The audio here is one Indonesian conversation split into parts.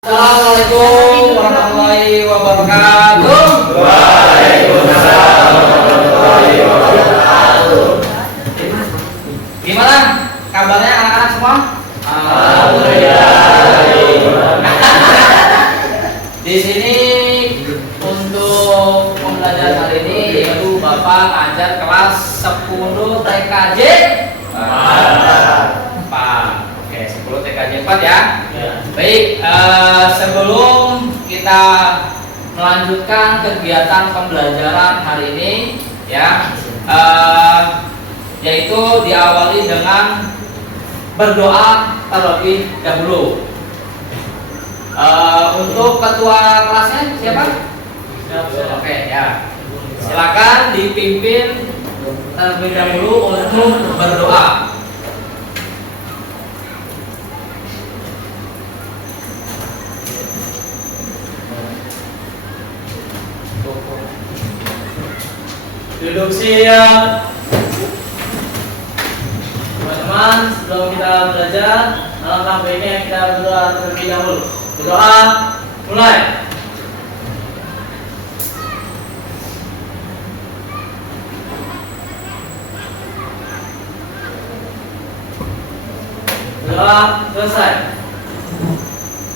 Assalamualaikum warahmatullahi wabarakatuh. Waalaikumsalam warahmatullahi wabarakatuh. Gimana kabarnya anak-anak semua? Alhamdulillah. Di sini untuk pembelajaran hari ini yaitu Bapak ngajar kelas 10 TKJ 4. Oke, 10 TKJ 4 ya. Baik, sebelum kita melanjutkan kegiatan pembelajaran hari ini ya, yaitu diawali dengan berdoa terlebih dahulu. Untuk ketua kelasnya siapa? Oke ya, silakan dipimpin terlebih dahulu untuk berdoa. Duduk siap. Teman-teman, sebelum kita belajar, alangkah baiknya kita berdoa terlebih dahulu. Berdoa, mulai. Berdoa selesai.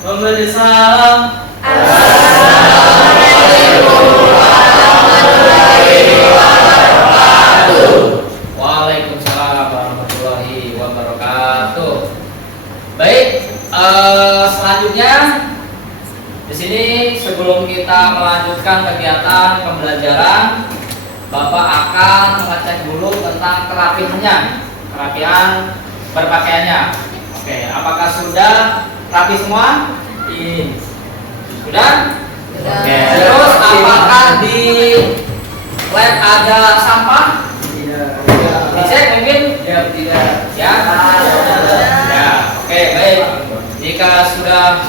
Memberi salam. Waalaikumsalam warahmatullahi wabarakatuh. Baik, selanjutnya di sini sebelum kita melanjutkan kegiatan pembelajaran, Bapak akan mengecek dulu tentang kerapihan berpakaiannya. Oke, apakah sudah rapi semua? Sudah? Oke. Terus apakah di lab ada sampah? Dicek mungkin? Ya, tidak. Ya. Ya. Oke, baik. Jika sudah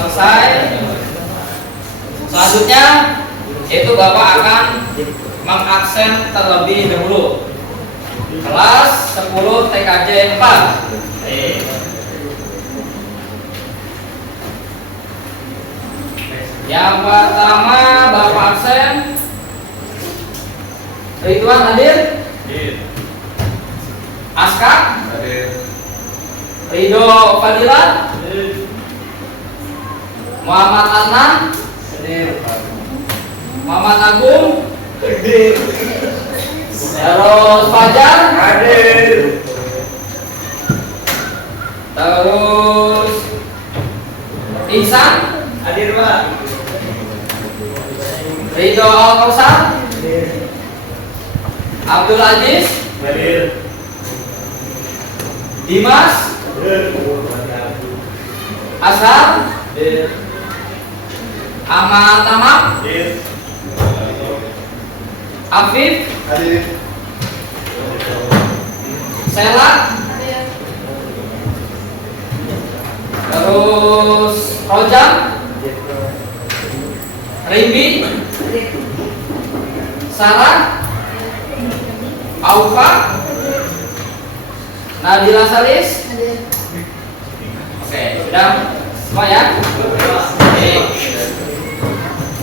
selesai, selanjutnya itu Bapak akan mengabsen terlebih dahulu. Kelas 10 TKJ 4. Yang pertama Bapak absen. Ridwan hadir? Aska? Ridho Fadilan? Muhammad Adnan? Muhammad Agung? Terus Fajar? Terus Ihsan? Hadir, Pak. Ridho Al-Kausar? Abdul Aziz? Hadir. Dimas? Ashar? Ahmad Tamam? Afif? Sela? Terus Rojak? Rimbi? Sarah? Aufa? Nadila Salis? Oke, sudah semua ya? Oke.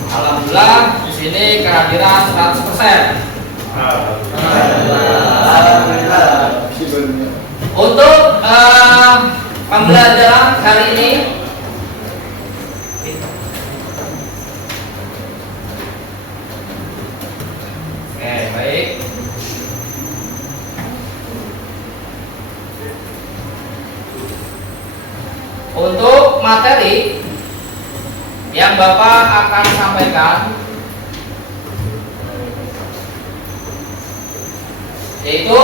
Alhamdulillah di sini kehadiran 100%. Untuk pembelajaran hari ini oke, baik. Untuk materi yang Bapak akan sampaikan yaitu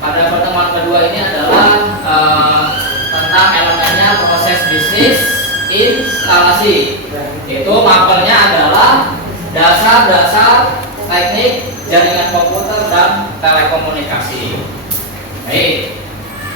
pada pertemuan kedua ini adalah tentang elemennya proses bisnis instalasi. Itu mapelnya adalah dasar-dasar teknik jaringan komputer dan telekomunikasi. Baik.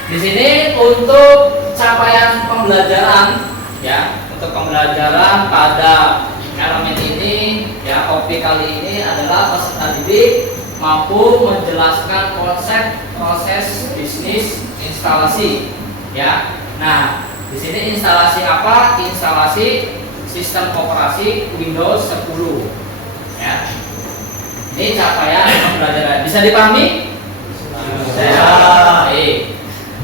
Di sini untuk capaian pembelajaran ya, untuk pembelajaran pada elemen ini ya, topik kali ini adalah peserta didik mampu menjelaskan konsep proses bisnis instalasi ya. Nah, di sini instalasi apa? Instalasi sistem operasi Windows 10. Ya. Ini capaian pembelajaran. Bisa dipahami? Baik.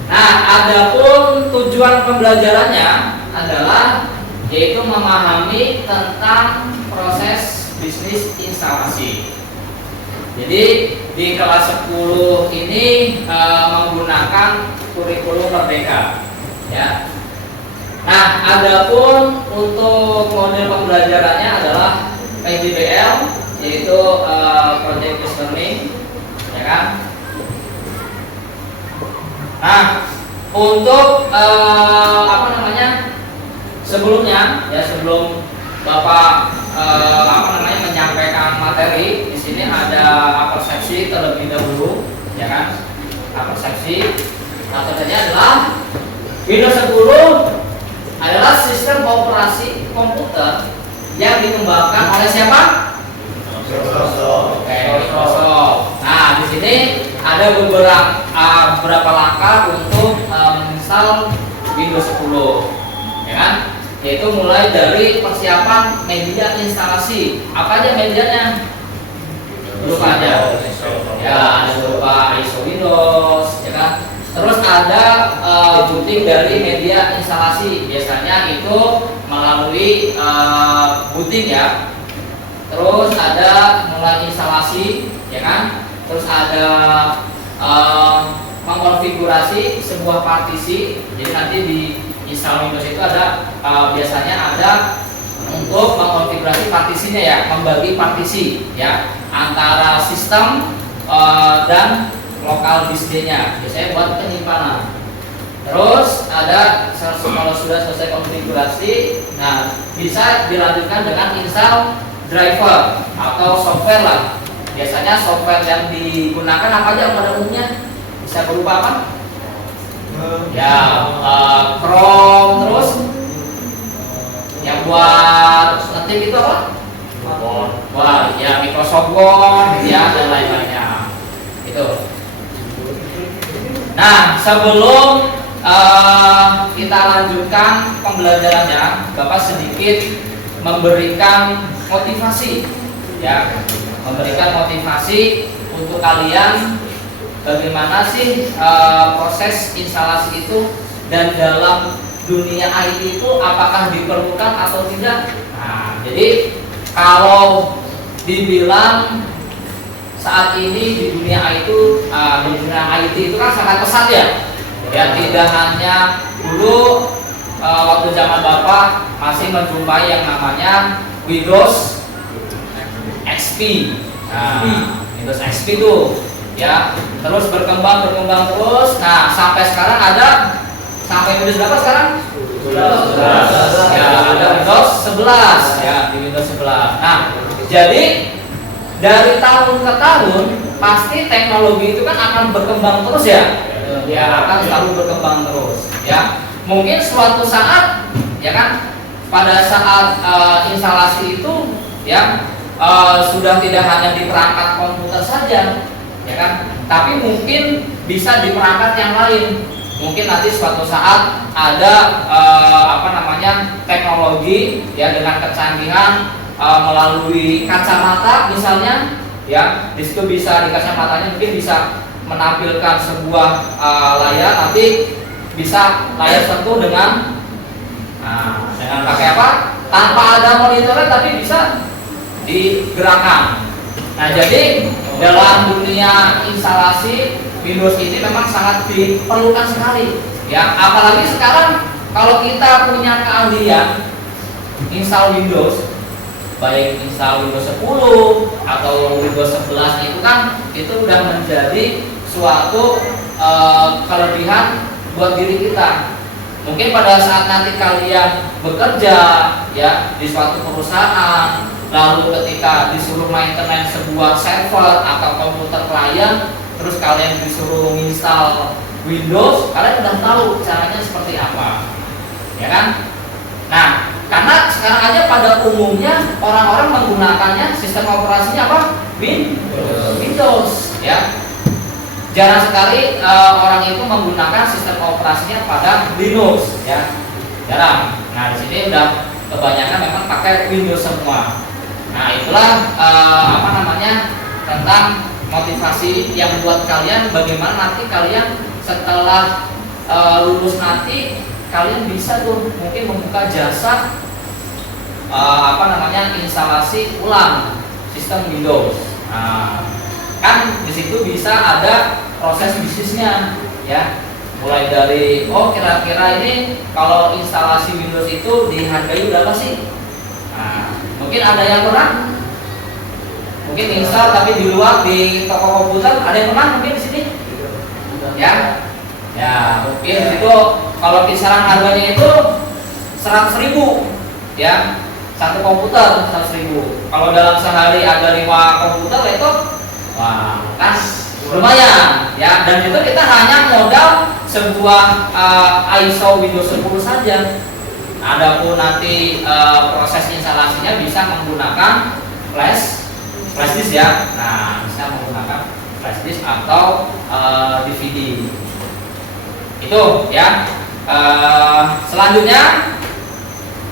Nah, adapun tujuan pembelajarannya adalah yaitu memahami tentang proses bisnis instalasi. Jadi di kelas 10 ini menggunakan kurikulum Merdeka, ya. Nah, adapun untuk model pembelajarannya adalah PJBL, yaitu Project Based Learning, ya kan. Nah, untuk apa namanya? Sebelumnya, ya sebelum Bapak menyampaikan materi, di sini ada persepsi terlebih dahulu, ya kan? Persepsi materinya adalah Windows 10 adalah sistem operasi komputer yang dikembangkan oleh siapa? Microsoft. Nah, di sini ada beberapa langkah untuk menginstal Windows 10, ya kan? Yaitu mulai dari persiapan media instalasi. Apa aja medianya? Berupa aja. Ya, ada berupa ISO Windows, ya kan? Terus ada booting dari media instalasi. Biasanya itu melalui booting, ya. Terus ada mulai instalasi, ya kan? Terus ada mengkonfigurasi sebuah partisi. Jadi nanti di install Windows itu ada biasanya ada untuk mengkonfigurasi partisinya, ya, membagi partisi, ya, antara sistem dan lokal disknya, biasanya buat penyimpanan. Terus ada kalau sudah selesai konfigurasi, nah bisa dilanjutkan dengan install driver atau software lah. Biasanya software yang digunakan apa aja pada umumnya? Bisa berupa apa? Ya, Chrome, terus yang buat ngetik itu apa? Wah, ya Microsoft Word, ya, dan lain-lainnya. Itu. Nah, sebelum kita lanjutkan pembelajarannya, Bapak sedikit memberikan motivasi, ya, memberikan motivasi untuk kalian bagaimana sih proses instalasi itu, dan dalam dunia IT itu apakah diperlukan atau tidak. Nah, jadi kalau dibilang saat ini di dunia IT itu kan sangat pesat, ya. Ya, tidak hanya dulu waktu zaman Bapak masih menjumpai yang namanya Windows XP. Nah, Windows XP itu, ya, terus berkembang terus. Nah, sampai sekarang ada sampai Windows berapa sekarang? 11. Ya, ada Windows 11, ya, di Windows 11. Nah, jadi dari tahun ke tahun pasti teknologi itu kan akan berkembang terus, ya. Ya, akan selalu berkembang terus, ya. Mungkin suatu saat, ya kan, pada saat instalasi itu, ya, sudah tidak hanya di perangkat komputer saja, ya kan, tapi mungkin bisa di perangkat yang lain. Mungkin nanti suatu saat ada teknologi, ya, dengan kecanggihan melalui kacamata misalnya, ya, di situ bisa, di kacamatanya mungkin bisa menampilkan sebuah layar, nanti bisa layar sentuh dengan pakai apa? Tanpa ada monitornya, tapi bisa digerakkan. Nah, jadi dalam dunia instalasi Windows ini memang sangat diperlukan sekali, ya. Apalagi sekarang kalau kita punya keahlian install Windows, baik install Windows 10 atau Windows 11, itu kan itu udah menjadi suatu kelebihan buat diri kita. Mungkin pada saat nanti kalian bekerja, ya, di suatu perusahaan, lalu ketika disuruh maintenance sebuah server atau komputer klien, terus kalian disuruh install Windows, kalian udah tahu caranya seperti apa, ya kan? Nah, karena sekarang aja pada umumnya orang-orang menggunakannya sistem operasinya apa? Windows, ya. Jarang sekali orang itu menggunakan sistem operasinya pada Linux, ya. jarang. Nah di sini udah kebanyakan memang pakai Windows semua. Nah itulah tentang motivasi yang buat kalian bagaimana nanti kalian setelah lulus nanti kalian bisa tuh mungkin membuka jasa instalasi ulang sistem Windows. Nah, kan di situ bisa ada proses bisnisnya ya. Mulai dari kira-kira ini kalau instalasi Windows itu dihargai berapa sih? Nah, mungkin ada yang pernah mungkin install tapi di luar di toko komputer, ada yang pernah mungkin di sini? Ya. Ya, mungkin di situ kalau kisaran harganya itu 100.000 ya. Satu komputer 100.000. Kalau dalam sehari ada 5 komputer itu wah, kan lumayan ya. Dan itu kita hanya modal sebuah ISO Windows 10 saja. Adapun nanti proses instalasinya bisa menggunakan flash disk ya. Nah, bisa menggunakan flash disk atau DVD. Itu ya. Selanjutnya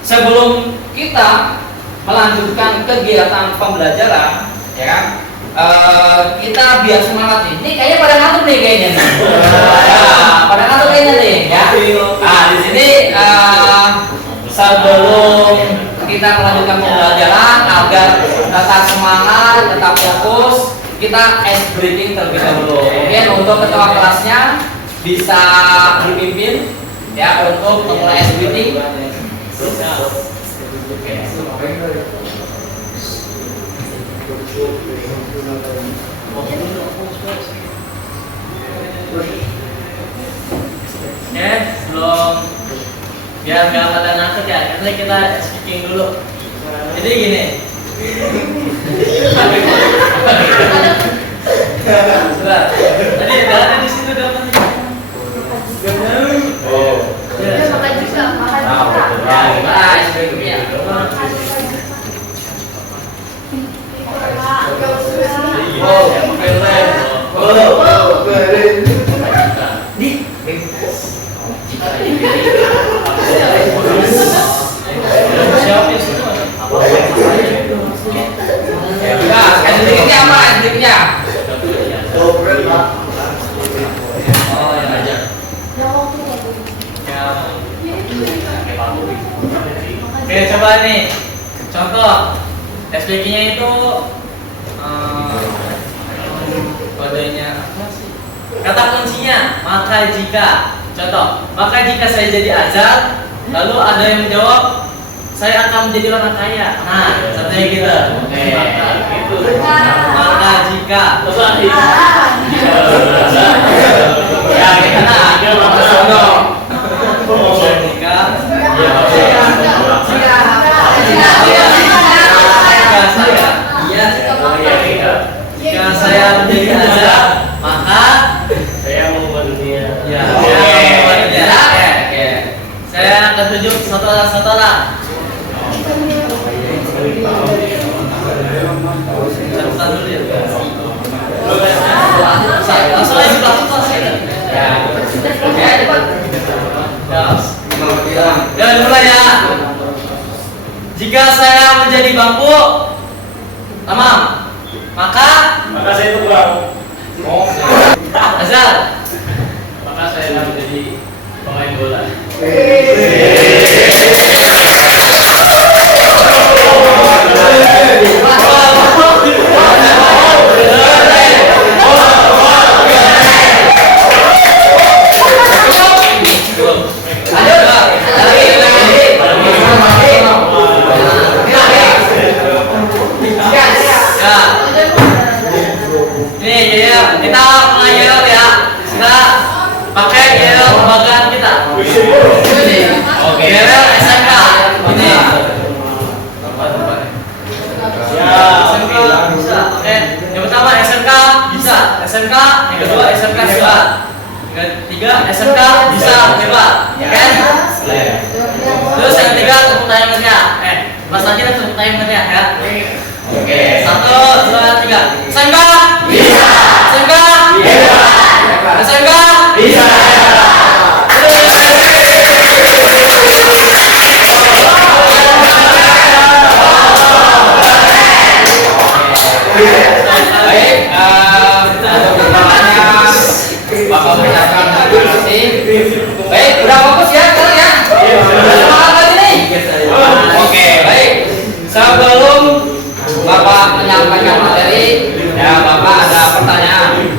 sebelum kita melanjutkan kegiatan pembelajaran ya kan, kita biar semangat nih. Ini kayaknya pada ngantuk nih kayaknya nih. Pada ngantuk kayaknya nih ya. Nah, di sini sebelum kita melanjutkan pembelajaran agar tetap semangat, tetap fokus, kita ice breaking terlebih dahulu. Mungkin untuk ketua kelasnya bisa dipimpin ya untuk memulai ice breaking. Sebelum biar nggak pada ngantuk ya, nanti kita speaking dulu. Jadi gini. Tadi ada di situ dapat. Oh. Oke, coba nih contoh SPK-nya itu kodenya apa sih? Kata kuncinya maka jika. Contoh, maka jika saya jadi azan, lalu ada yang menjawab saya akan menjadi orang kaya. Nah, contohnya gitu. Oke. Maka jika. Ya, gimana? Jika saya menjadi azan, maka saya membuat dunia. Ya, saya akan tunjuk satu orang. Langsung aja ya, mulai ya. Jika saya menjadi bambu, tamam. Maka saya tukang. Azal. Maka saya akan menjadi pemain bola. Kita mengajar ya, kita pakai yel kebanggaan kita. Oke. Yel SMK ini. SMK bisa. Yang pertama SMK bisa. SMK. Yang kedua SMK hebat. Yang ketiga SMK bisa hebat. Kan? Terus yang ketiga tepuk tangannya. Pas lagi tepuk tangannya ya. Oke. 1, 2, 3. SMK bisa. SMK bisa. SMK bisa. Sebelum Bapak menyampaikan materi, ya Bapak ada pertanyaan.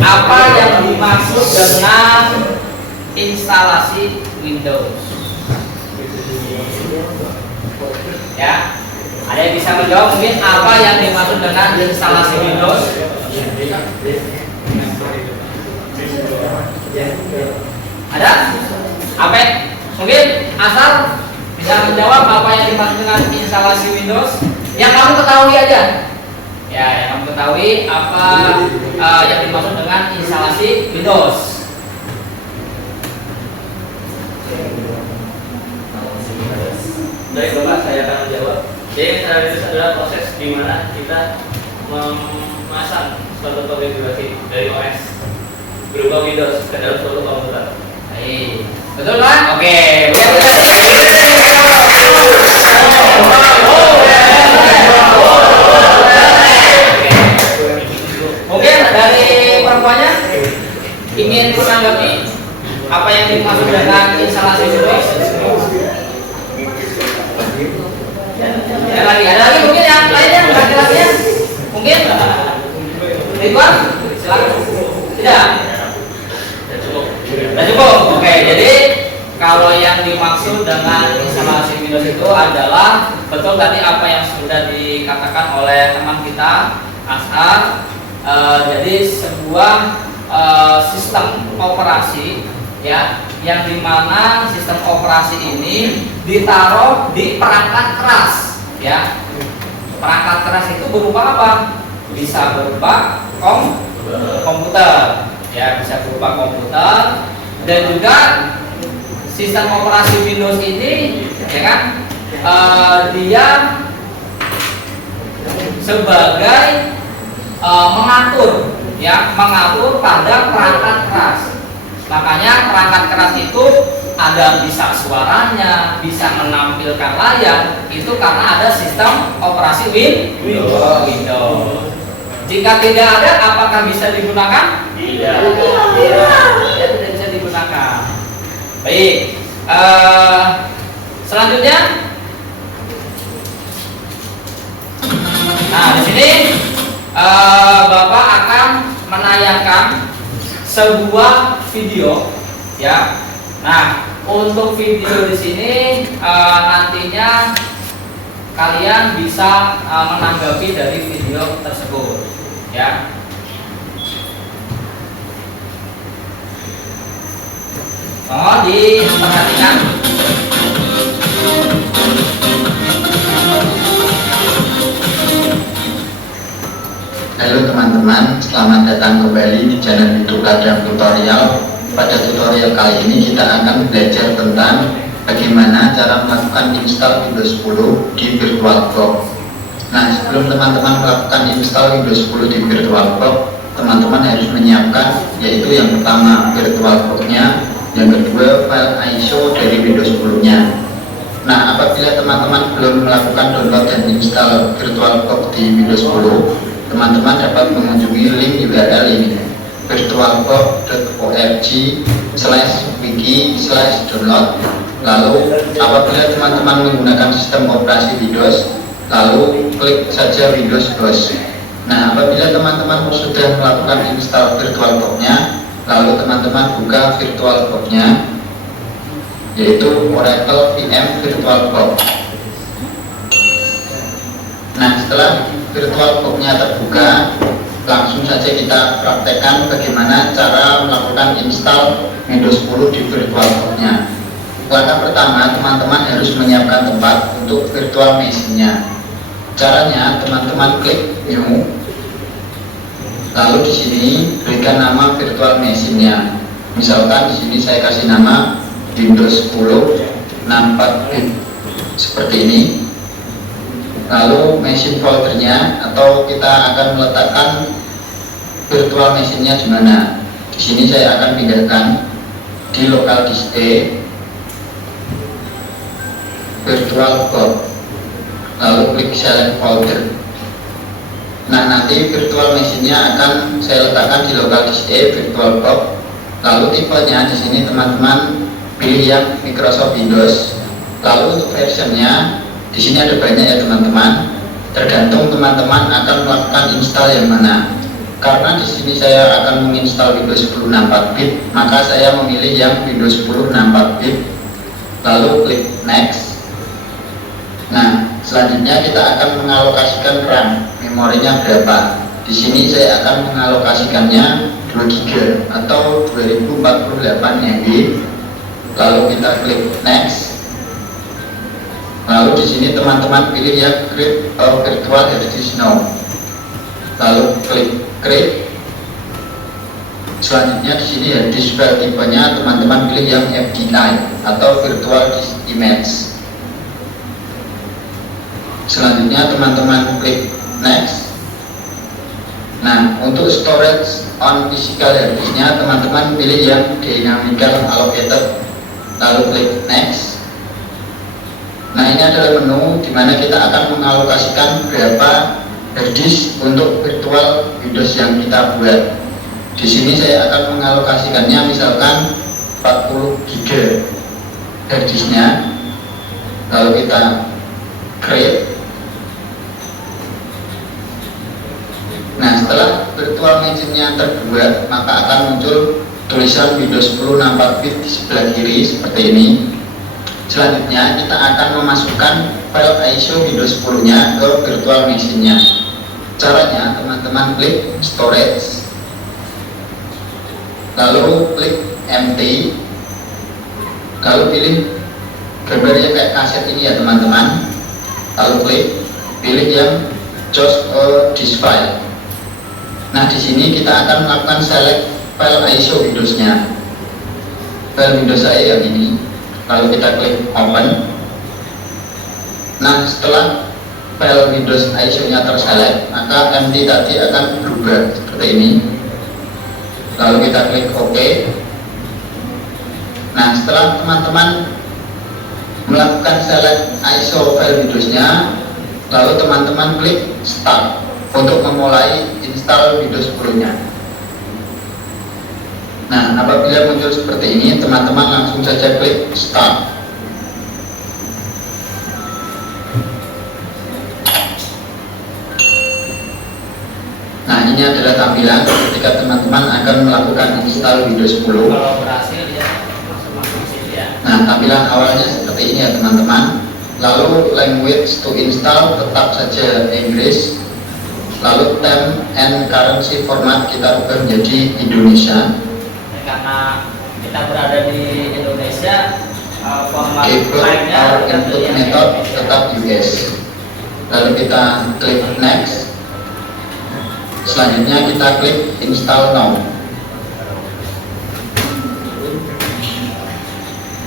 Apa yang dimaksud dengan instalasi Windows? Ya, ada yang bisa menjawab mungkin apa yang dimaksud dengan instalasi Windows? Ada? Apa? Mungkin asal bisa menjawab apa yang dimaksud dengan instalasi Windows? Yang kamu ketahui aja. Ya, yang kamu ketahui apa yang dimaksud dengan instalasi Windows? Baik Bapak, saya akan menjawab. Jadi instalasi Windows adalah proses di mana kita memasang suatu konfigurasi dari OS berupa Windows ke dalam suatu komputer. Baik, betul kan? Oke, mungkin dari perempuannya ingin menanggapi apa yang dimaksud dengan instalasi Windows? Ada lagi mungkin yang lainnya, laki-lakinya mungkin Ridwan, silakan. Tidak. Sudah cukup. Oke, jadi kalau yang dimaksud dengan instalasi Windows itu adalah betul tadi apa yang sudah dikatakan oleh teman kita Ashar. Jadi sebuah sistem operasi ya, yang dimana sistem operasi ini ditaruh di perangkat keras ya. Perangkat keras itu berupa apa? Bisa berupa komputer ya, bisa berupa komputer, dan juga sistem operasi Windows ini ya kan, dia sebagai mengatur pada perangkat keras. Makanya perangkat keras itu ada bisa suaranya, bisa menampilkan layar, itu karena ada sistem operasi Windows. Jika tidak ada, apakah bisa digunakan? Tidak, tidak bisa digunakan. Baik, selanjutnya, nah di sini Bapak akan menayangkan sebuah video, ya. Nah, untuk video di sini nantinya kalian bisa menanggapi dari video tersebut, ya. Mohon diperhatikan. Halo teman-teman, selamat datang kembali di channel YouTube Ladang Tutorial. Pada tutorial kali ini kita akan belajar tentang bagaimana cara melakukan install Windows 10 di VirtualBox. Nah, sebelum teman-teman melakukan install Windows 10 di VirtualBox, teman-teman harus menyiapkan, yaitu yang pertama VirtualBox-nya, yang kedua file ISO dari Windows 10-nya. Nah, apabila teman-teman belum melakukan download dan install VirtualBox di Windows 10, teman-teman dapat mengunjungi link URL ini, virtualbox.org/wiki/download. Lalu apabila teman-teman menggunakan sistem operasi Windows, lalu klik saja Windows BOS. Nah, apabila teman-teman sudah melakukan install VirtualBox-nya, lalu teman-teman buka VirtualBox-nya, yaitu Oracle VM VirtualBox. Nah, setelah VirtualBox-nya terbuka, langsung saja kita praktekkan bagaimana cara melakukan install Windows 10 di VirtualBox-nya. Langkah pertama, teman-teman harus menyiapkan tempat untuk virtual machine-nya. Caranya, teman-teman klik New, lalu di sini berikan nama virtual machine-nya. Misalkan di sini saya kasih nama Windows 10 64-bit seperti ini. Lalu machine foldernya, atau kita akan meletakkan virtual machine-nya di mana? Di sini saya akan pindahkan di local disk E, VirtualBox, lalu klik select folder. Nah, nanti virtual machine-nya akan saya letakkan di local disk E, VirtualBox. Lalu tipenya di sini teman-teman pilih yang Microsoft Windows. Lalu untuk versionnya Di sini ada banyak ya teman-teman. Tergantung teman-teman akan melakukan install yang mana. Karena di sini saya akan menginstal Windows 10 64 bit, maka saya memilih yang Windows 10 64 bit. Lalu klik next. Nah, selanjutnya kita akan mengalokasikan RAM, memorinya berapa. Di sini saya akan mengalokasikannya 2 GB atau 2048 MB. Lalu kita klik next. Lalu di sini teman-teman pilih yang create a virtual hard disk now. Lalu klik create. Selanjutnya di sini hard disk file tipenya teman-teman pilih yang FDI atau virtual disk image. Selanjutnya teman-teman klik next. Nah, untuk storage on physical hard disknya teman-teman pilih yang dynamical allocated. Lalu klik next. Nah, ini adalah menu di mana kita akan mengalokasikan berapa hard disk untuk virtual Windows yang kita buat. Di sini saya akan mengalokasikannya misalkan 40 GB hard disknya. Lalu kita create. Nah, setelah virtual machine-nya terbuat, maka akan muncul tulisan Windows 10 64 bit di sebelah kiri seperti ini. Selanjutnya kita akan memasukkan file ISO Windows 10-nya ke virtual machine-nya. Caranya teman-teman klik storage, lalu klik empty, lalu pilih gambarnya kayak kaset ini ya teman-teman. Lalu klik pilih yang choose a disk file. Nah, di sini kita akan melakukan select file ISO Windows-nya. File Windows saya yang ini. Lalu kita klik open. Nah, setelah file Windows ISO-nya terselect, maka empty tadi akan berubah seperti ini. Lalu kita klik OK. Nah, setelah teman-teman melakukan select ISO file Windows-nya, lalu teman-teman klik start untuk memulai install Windows 10-nya. Nah, apabila muncul seperti ini, teman-teman langsung saja klik start. Nah, ini adalah tampilan ketika teman-teman akan melakukan install Windows 10. Kalau berhasil ya masuk sini ya. Nah, tampilan awalnya seperti ini ya teman-teman. Lalu language to install tetap saja Inggris. Lalu time and currency format kita ubah menjadi Indonesia. Karena kita berada di Indonesia, format Keyboard lainnya or input yang method Indonesia. tetap US. Lalu kita klik next. Selanjutnya kita klik install now.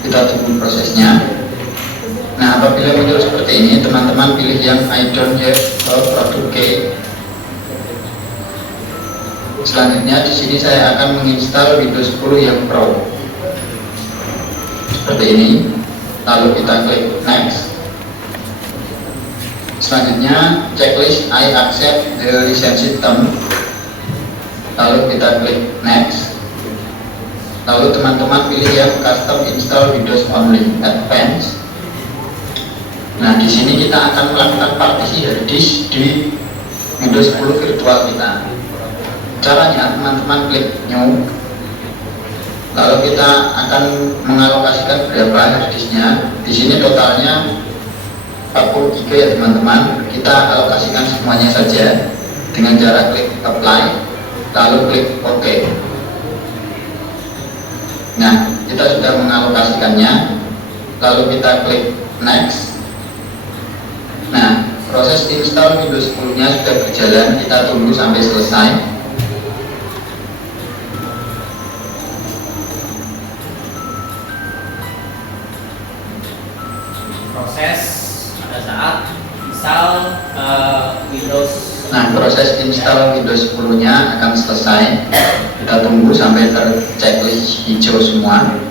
Kita tunggu prosesnya. Nah, apabila muncul seperti ini, teman-teman pilih yang I don't have a product key. Selanjutnya di sini saya akan menginstal Windows 10 yang Pro seperti ini. Lalu kita klik next. Selanjutnya checklist I accept the license term. Lalu kita klik next. Lalu teman-teman pilih yang custom install Windows only advanced. Nah, di sini kita akan melakukan partisi hard disk di Windows 10 virtual kita. Caranya teman-teman klik new. Lalu kita akan mengalokasikan berapa hard disknya. Di sini totalnya 40 GB ya teman-teman. Kita alokasikan semuanya saja dengan cara klik apply, lalu klik OK. Nah, kita sudah mengalokasikannya. Lalu kita klik next. Nah, proses install Windows 10-nya sudah berjalan. Kita tunggu sampai selesai. Proses pada saat install Windows. Nah, proses install Windows 10-nya akan selesai. Kita tunggu sampai terchecklist hijau semua.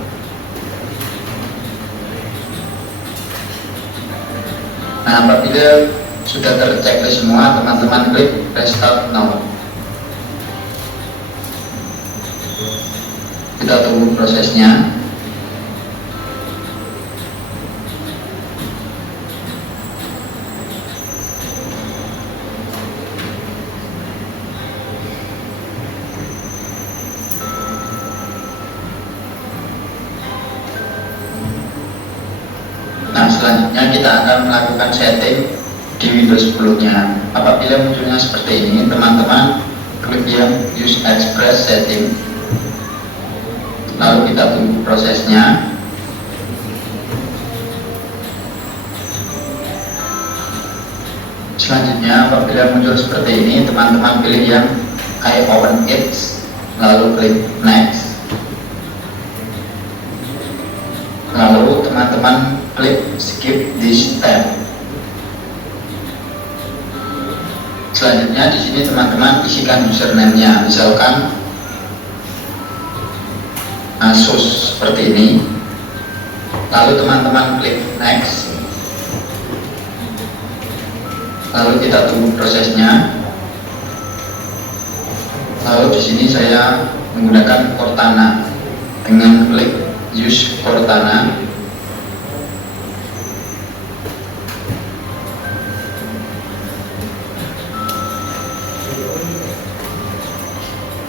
Nah, apabila sudah terchecklist semua, teman-teman klik restart now. Kita tunggu prosesnya. Nah, selanjutnya kita akan melakukan setting di Windows 10-nya. Apabila munculnya seperti ini, teman-teman klik yang Use Express Setting, lalu kita tunggu prosesnya. Selanjutnya, apabila muncul seperti ini, teman-teman pilih yang I open it, lalu klik Next. Lalu teman-teman klik Skip this step. Selanjutnya di sini teman-teman isikan username-nya, misalkan Asus seperti ini. Lalu teman-teman klik Next. Lalu kita tunggu prosesnya. Lalu di sini saya menggunakan Cortana dengan klik Use Cortana.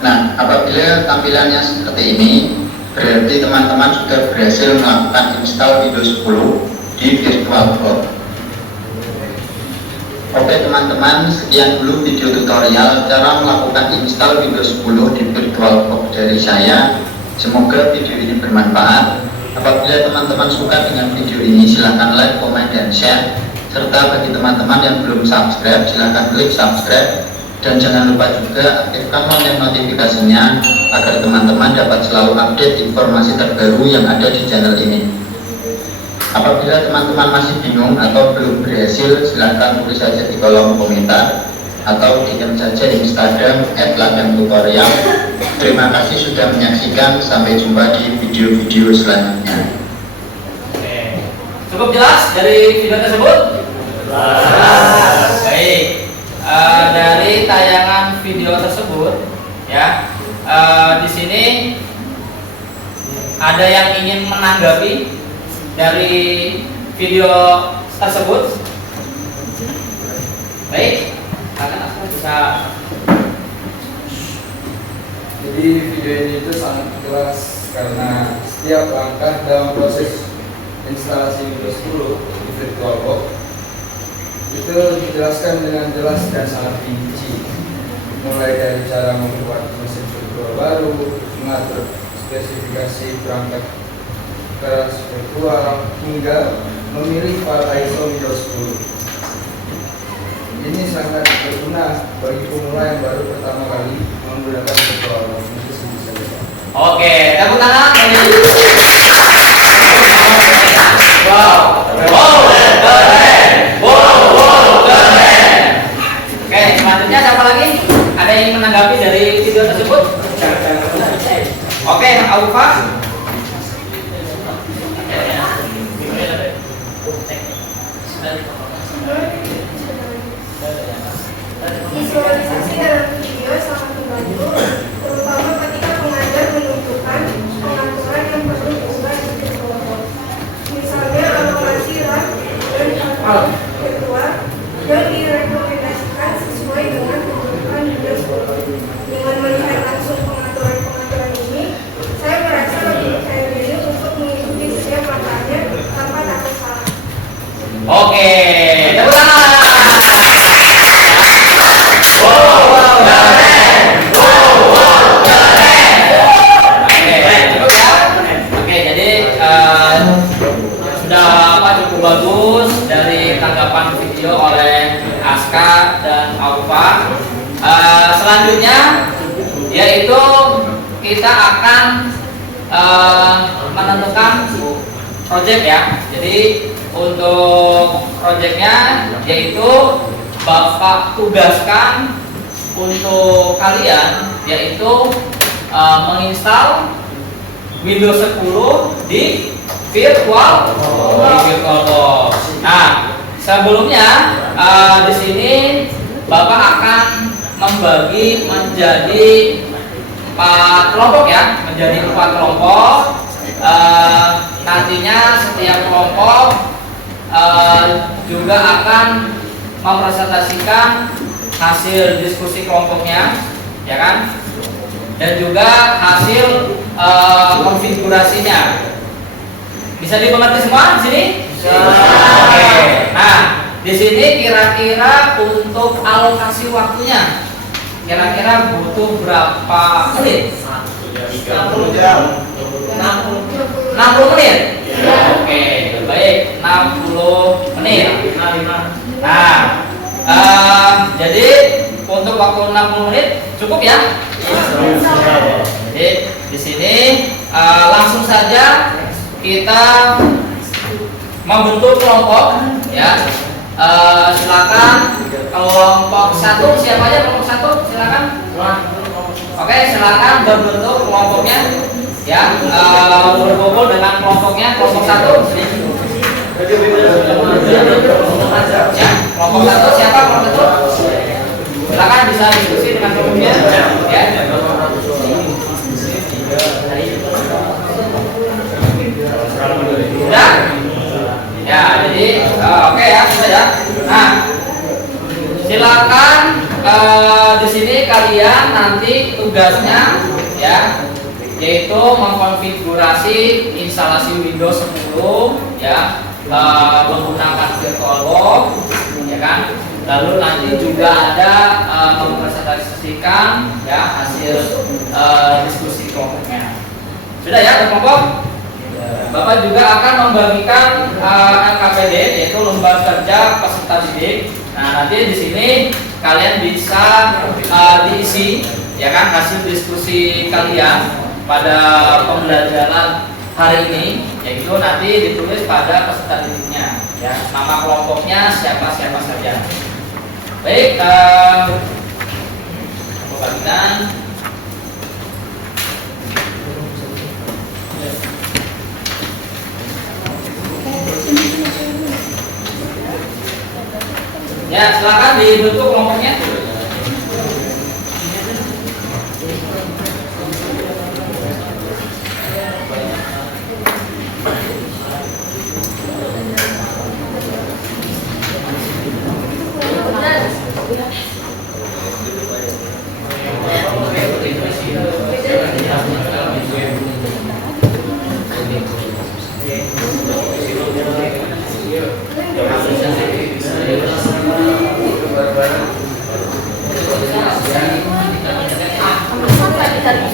Nah, apabila tampilannya seperti ini, berarti teman-teman sudah berhasil melakukan install Windows 10 di VirtualBox. Oke teman-teman, sekian dulu video tutorial cara melakukan install Windows 10 di VirtualBox dari saya. Semoga video ini bermanfaat. Apabila teman-teman suka dengan video ini, silahkan like, komen, dan share. Serta bagi teman-teman yang belum subscribe, silahkan klik subscribe. Dan jangan lupa juga aktifkan lonceng notifikasinya agar teman-teman dapat selalu update informasi terbaru yang ada di channel ini. Apabila teman-teman masih bingung atau belum berhasil, silahkan tulis saja di kolom komentar atau DM saja Instagram @ladangtutorial. Terima kasih sudah menyaksikan. Sampai jumpa di video-video selanjutnya. Oke. Cukup jelas dari video tersebut? Baik. Dari tayangan video tersebut, ya, di sini ada yang ingin menanggapi dari video tersebut. Baik, akan aku bisa. Jadi video ini itu sangat jelas karena setiap langkah dalam proses instalasi Windows 10 di VirtualBox itu dijelaskan dengan jelas dan sangat rinci, mulai dari cara membuat mesin virtual baru, mengatur spesifikasi perangkat keras virtual, hingga memilih file ISO Windows 10. Ini sangat berguna bagi pemula yang baru pertama kali menggunakan VirtualBox. Itu sedikit saja. Oke, tepuk tangan. Wow, wow, keren. Wow, keren. Oke, selanjutnya siapa lagi? Ada yang menanggapi dari video tersebut? Oke, Aufa. Visualisasi dalam video sangat membantu, terutama ketika pengajar menunjukkan pengaturan yang perlu diubah di VirtualBox. Misalnya alokasi RAM dan hardware virtual yang direkomendasikan sesuai dengan kebutuhan Windows 10. Dengan melihat langsung pengaturan-pengaturan ini, saya merasa lebih percaya diri untuk mengikuti setiap langkahnya tanpa takut salah. Oke, tepuk tangan. Wow, keren. Wow, keren. Oke, cukup ya. Oke, jadi sudah cukup bagus dari tanggapan video oleh Aska dan Aufa. Selanjutnya yaitu kita akan menentukan project ya. Jadi untuk projectnya yaitu Bapak tugaskan untuk kalian yaitu menginstal Windows 10 di VirtualBox. Nah, sebelumnya di sini Bapak akan membagi menjadi 4 kelompok ya, menjadi 4 kelompok. Nantinya setiap kelompok juga akan mempresentasikan hasil diskusi kelompoknya, ya kan? Dan juga hasil konfigurasinya. Bisa dimengerti semua di sini? Bisa. Oke. Nah, di sini kira-kira untuk alokasi waktunya kira-kira butuh berapa menit? 60 jam. 60 menit? Oke, baik, 60 menit. Nah, jadi untuk waktu 60 menit cukup ya? Jadi di sini langsung saja kita membentuk kelompok ya. Silakan kelompok 1, siapa aja kelompok 1? Silakan. Oke, silakan berbentuk kelompoknya ya, berkumpul dengan kelompoknya, kelompok 1 sini. Ya, kelompok 1 siapa kelompok 1? Silakan bisa diskusi dengan kelompoknya ya. Sudah? Ya, jadi oke ya, sudah ya. Nah, silakan di sini kalian nanti tugasnya ya, yaitu mengkonfigurasi instalasi Windows 10 ya, menggunakan VirtualBox ya kan. Lalu nanti juga ada mempresentasikan ya hasil diskusi kelompoknya. Sudah ya kelompok? Bapak juga akan membagikan LKPD, yaitu lembar kerja peserta didik. Nah, nanti di sini kalian bisa diisi ya kan hasil diskusi kalian pada pembelajaran hari ini, yaitu nanti ditulis pada peserta didiknya ya, nama kelompoknya siapa saja. Baik, bagikan. Ya, silakan dibentuk kelompoknya.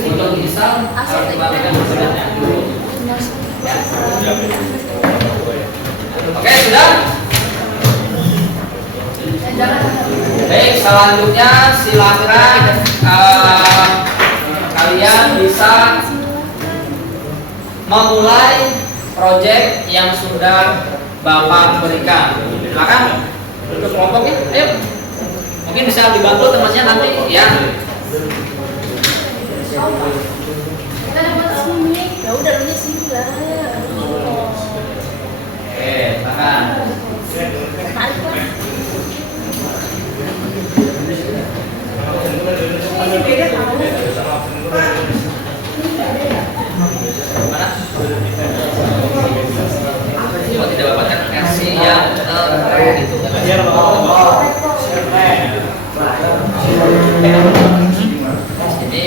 Untuk misal oke, sudah. Baik, selanjutnya silakan kalian bisa memulai proyek yang sudah Bapak berikan. Silakan untuk kelompoknya, ayo. Mungkin bisa dibantu temannya nanti ya. Kita dapat sini, ya udah lu sini lah. Oke, silakan. Tarik lah. Ini beda kamu. Mana? Cuma tidak dapatkan versi yang gitu kan. Ini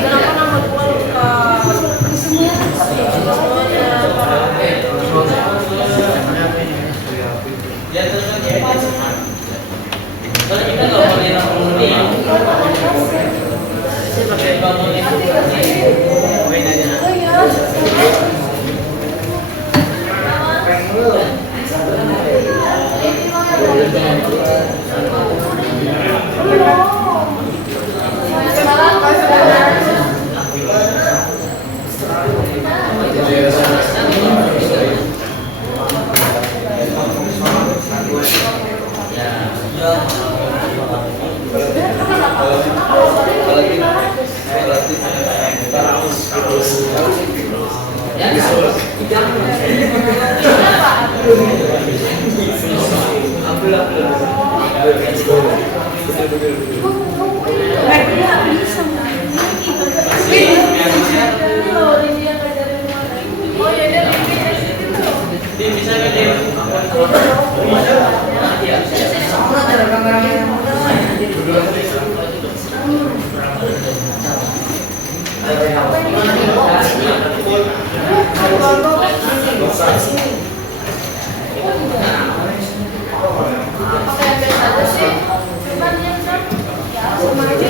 Kenapa nama gua lupa? Kalau kita nggak boleh langsung nih, saya pakai bangun itu. Oke, biasa aja sih. Cuman yang kan ya sama aja.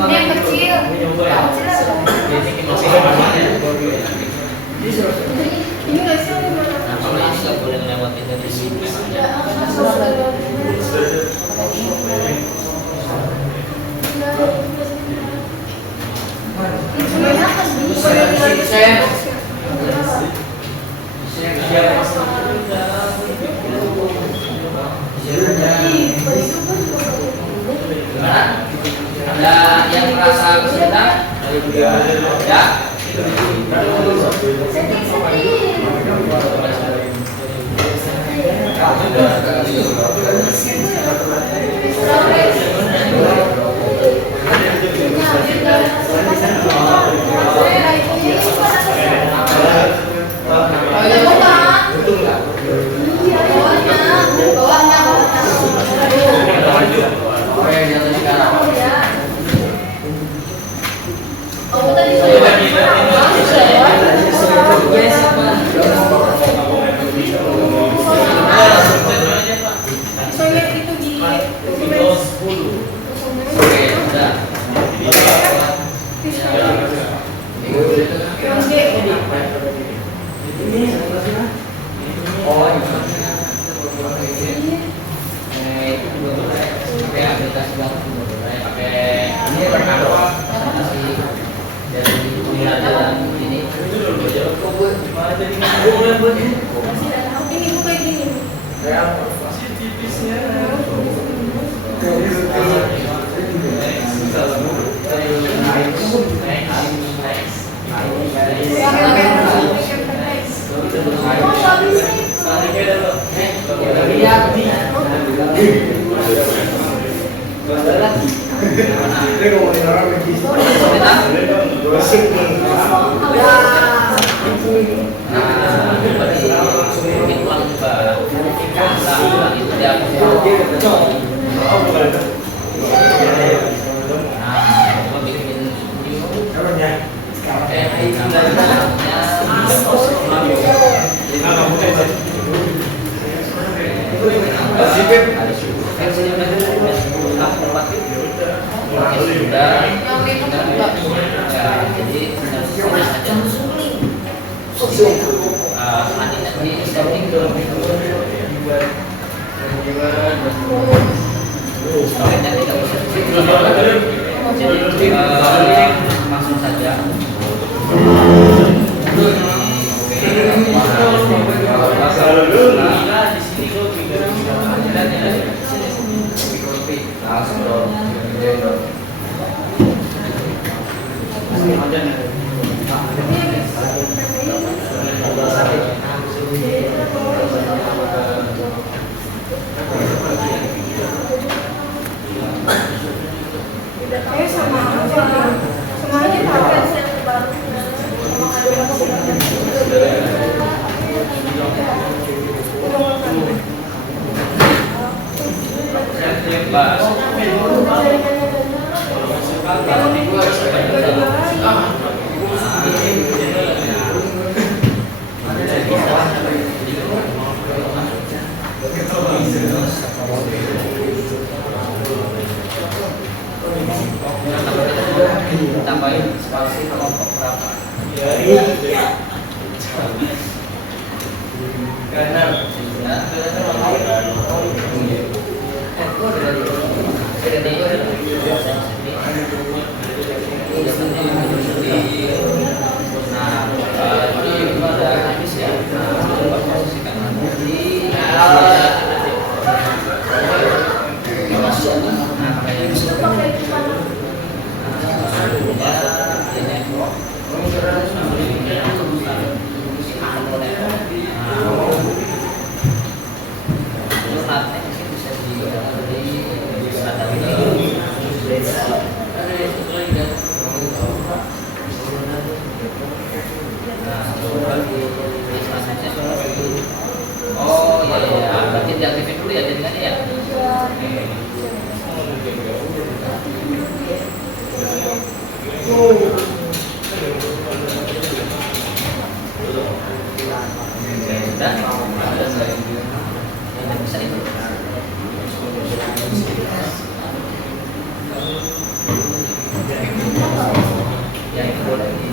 Ini yang kecil. Ini nggak sih di mana? Kalau ini nggak boleh ngelewatin dari sini. Ada yang merasa kesulitan? Ya. Soalnya itu di Oke, udah. Pakai aplikasi banget, pakai ini dari ini. ini gue kayak gini. Langsung saja. Sama aja tambahin spasi kelompok berapa? Karena Oh iya iya, berarti diaktifin dulu ya jaringannya ya. Sudah, ya, bisa itu. Ya itu boleh di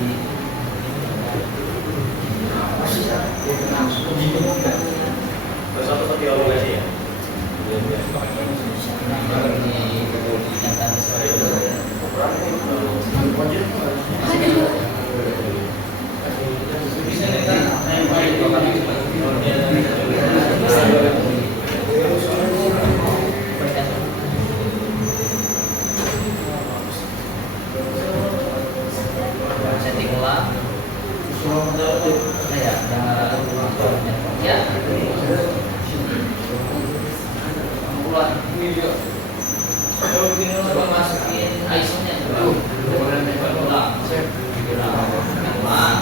Bersatu seperti obligasi ya. setting ulang. Nah, ya, ya. Coba masukin ISO-nya coba. Ulang. Ulang.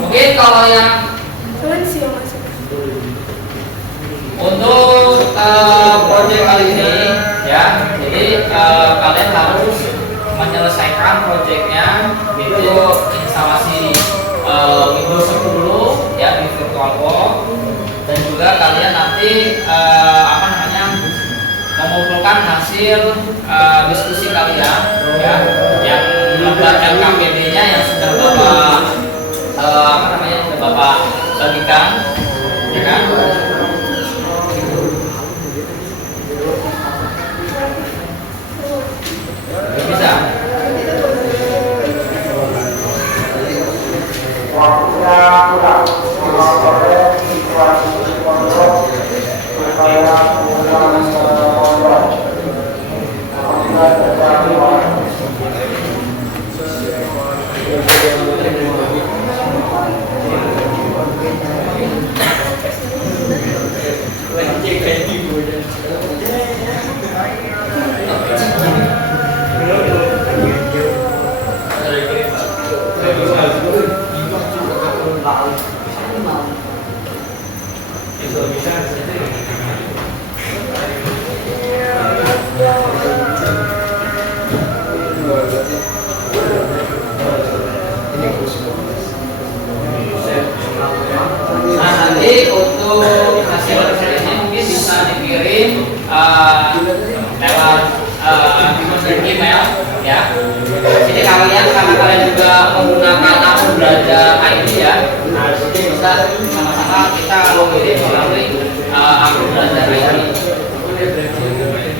Mungkin kalau yang untuk proyek kali ini ya, jadi kalian harus menyelesaikan proyeknya itu instalasi Windows 10 ya di VirtualBox, dan juga kalian nanti mengumpulkan hasil diskusi kalian ya, yang lembar LKPD-nya yang sudah Bapak bagikan ya kan. Bisa. Nah, nanti untuk hasil ini mungkin bisa dikirim lewat email ya. Jadi kalian karena kalian juga menggunakan akun belajar ID ya. Nah, jadi bisa sama-sama kita kirim melalui akun belajar ID.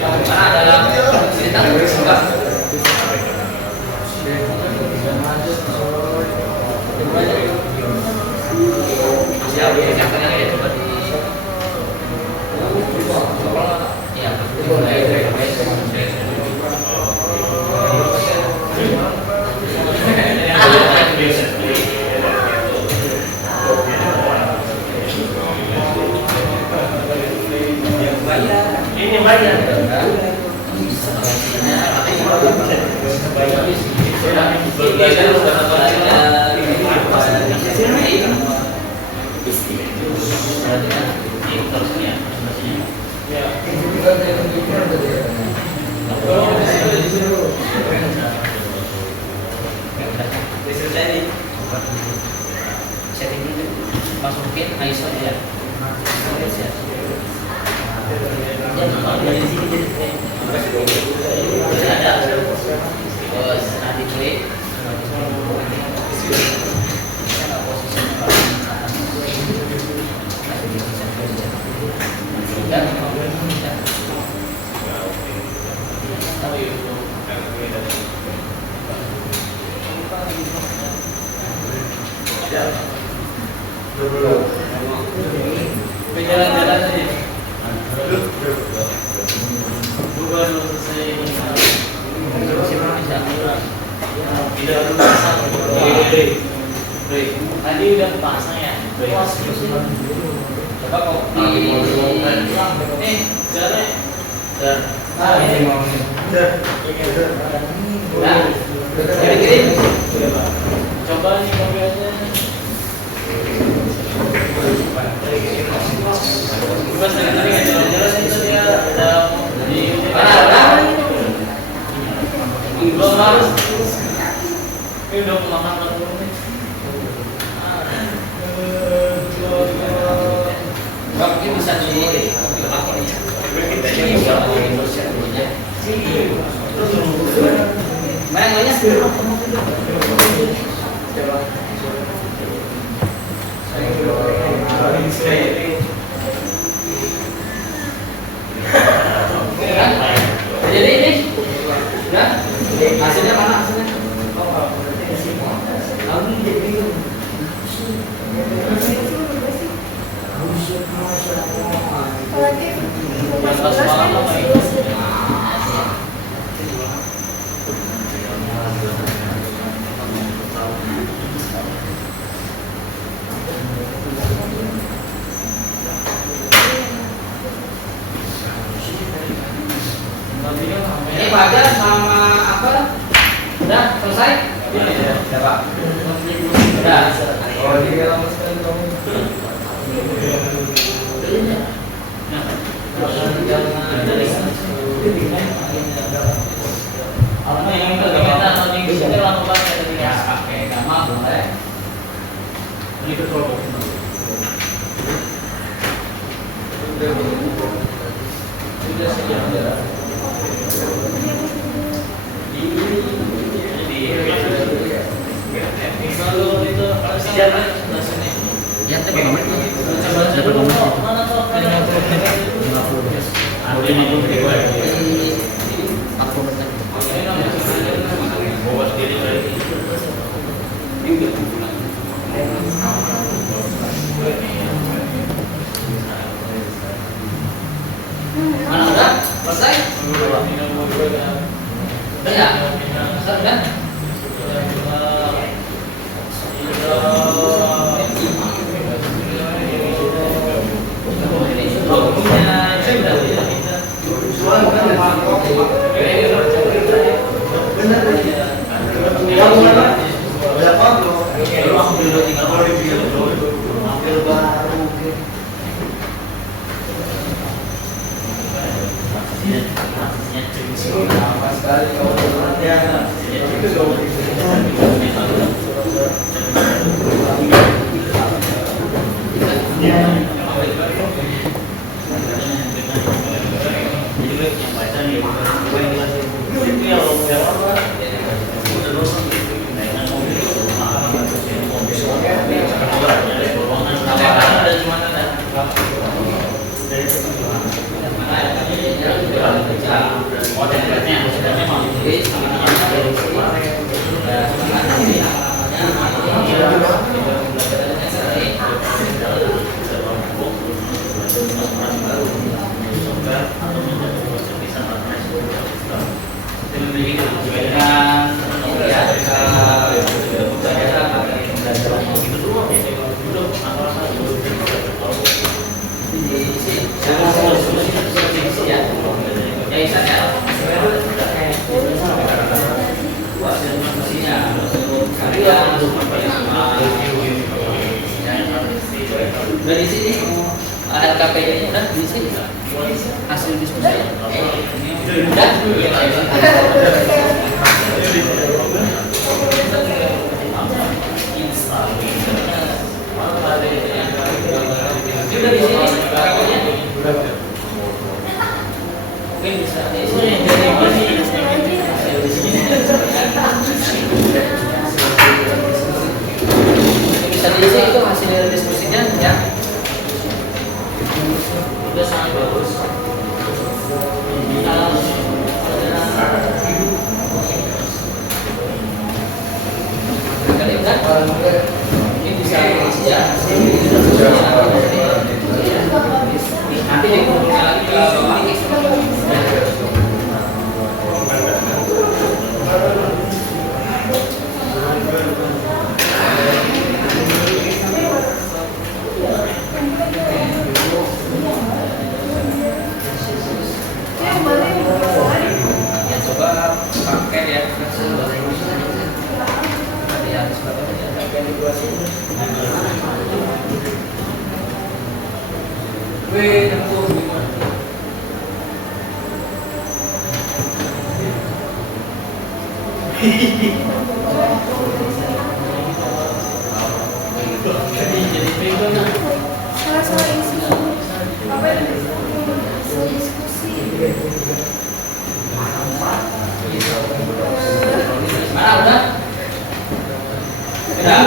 Karena dalam cerita enggak siap yang tanya ya coba di ya Ini bayar. setting dulu masukin ISO ya. Terus nanti klik Jalan-jalan aja. Bukan selesai ini. Tidak pasang. Tadi udah pasang ya. coba kopi Jalan. ini mau nah kirim Coba nih kopi aja. Pas tadi nggak jalan-jalan itu dia di mana belum harus. Ini udah makan dulu nih. mungkin bisa di mana namanya jadi ini ya hasilnya mana hasilnya ini Fajar sama apa udah selesai ya Pak udah Oh, dia langsung kamu. ya pakai nama boleh ini betul Sudah sekian jalan. Kalau itu siapa sini? ya tapi nomor Mana tuh? mana udah selesai udah ya selesai udah Lama sekali kamu berlatih. Itu dong. Udah di sini LKPD-nya udah di sini hasil diskusi. Udah. Udah di sini LKPD-nya. Mungkin bisa di sini. Bisa diisi itu hasil dari diskusinya ya. Udah sangat bagus. Ini bisa diisi ya. Nanti dikumpulkan lagi ke bawah. Ya coba pakai ya. Nanti harus pakai wih, tentu Salah isi apa yang diskusi. mana udah? Udah.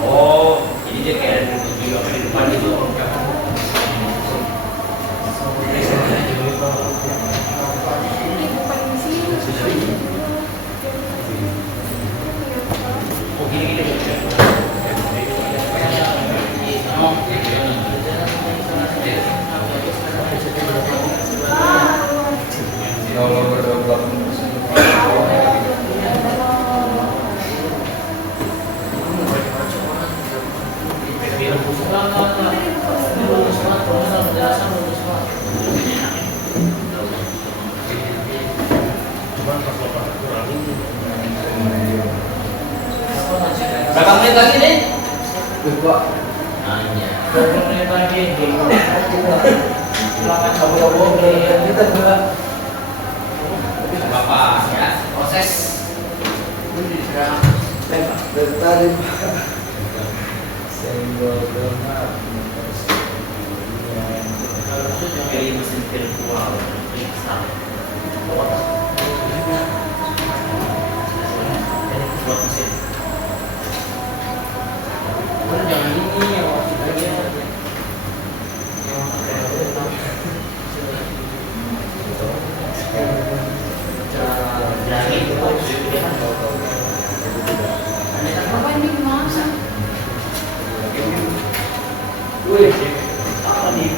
Oh, ini dia kayak ada di depan itu. Ini bukan di sini. Oh, gini. Kalau berdua Berapa menit lagi nih? Lupa. Berapa menit lagi? Kita juga. Bapak ya, proses. Dari tadi senggol dengar. Dari mesin virtual periksa. Buat mesin. Jangan ini yang waktu lagi aja. Apa ini gimana? Wih, Apa nih?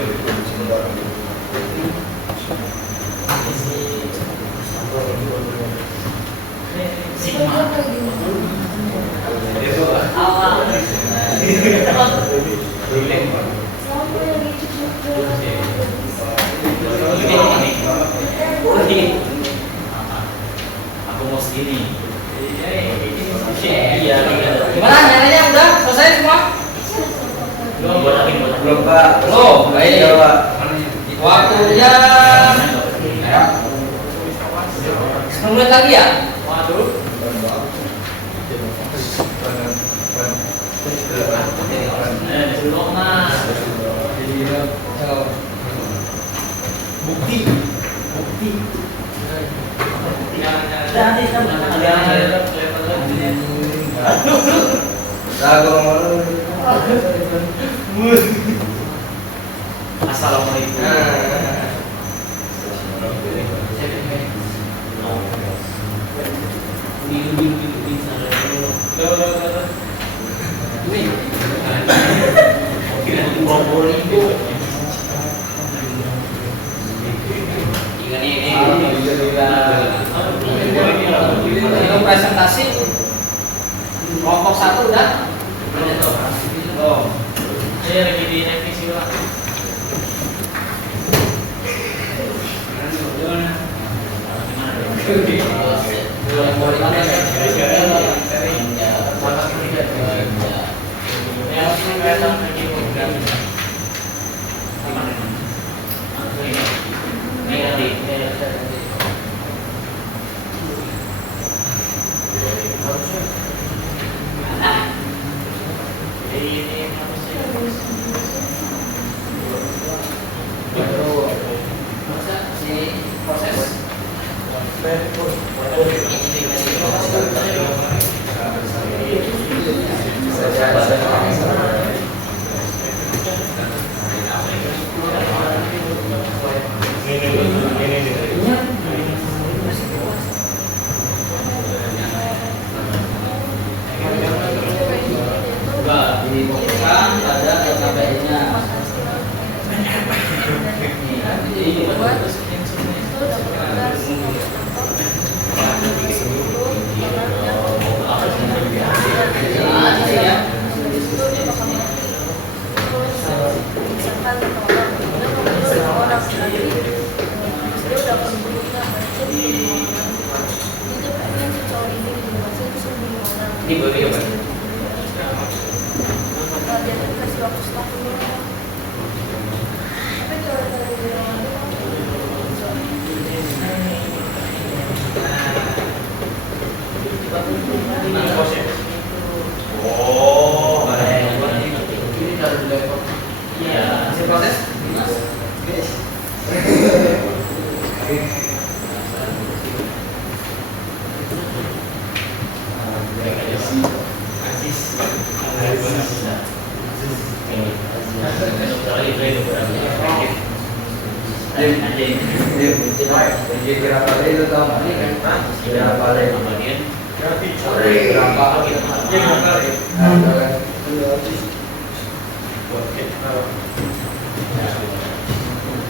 Aku mau segini. Gimana nyaranya udah selesai semua? Belum Pak. Belum, baik. Iya, Pak. Waktunya 10 menit lagi ya? Waduh. Belum mas. Bukti. Nanti kita Assalamualaikum. Itu presentasi kelompok 1 udah? Belum. Saya lagi di revisi Pak. Difokuskan pada LKPI-nya. Ini baru ya Pak? Dia tuh dikasih waktu setahun doang. Tapi gara-gara dia Oh, iya. Masih proses?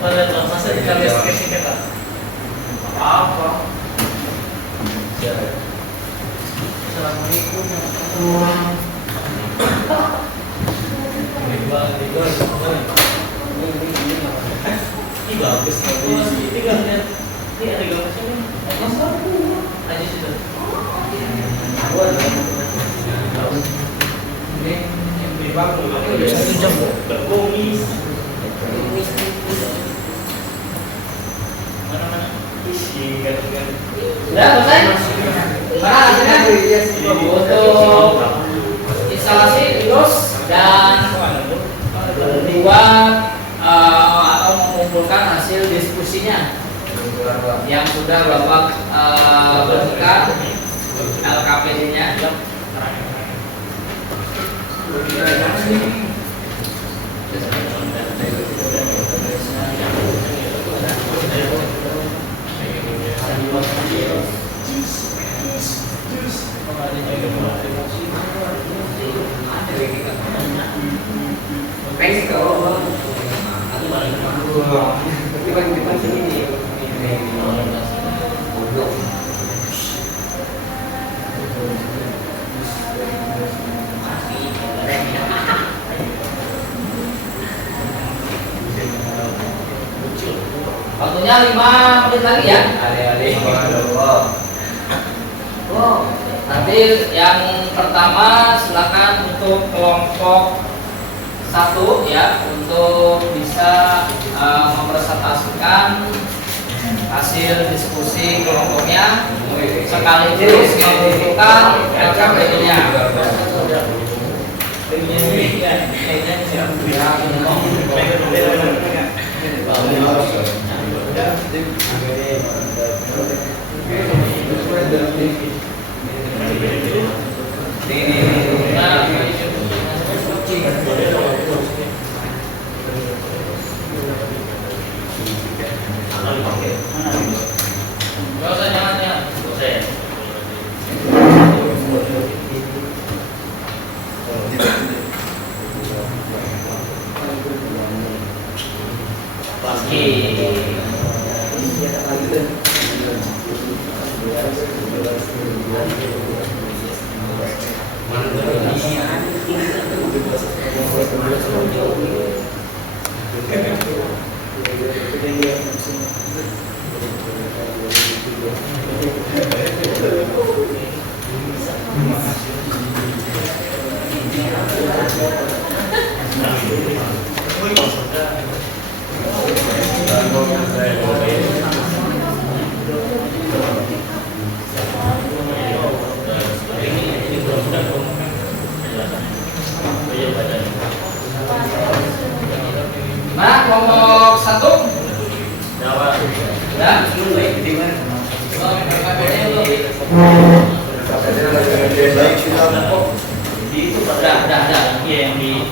Pada masa dikali skripsi kita. Apa? Assalamualaikum. Ini bagus. Ini gambar. Ini ada gambar sini. Aja situ. Berkomis. Mana-mana. Isi kan. Udah selesai? Gimana hasilnya? Untuk instalasi Windows dan membuat atau mengumpulkan hasil diskusinya yang sudah Bapak berikan LKPD-nya. Waktunya 5 menit lagi ya. Nanti yang pertama silakan untuk kelompok 1 ya, untuk bisa mempresentasikan hasil diskusi kelompoknya sekaligus menentukan LKPI-nya. Gak usah jangan. Nah, kelompok 1 ya. Udah. Iya yang di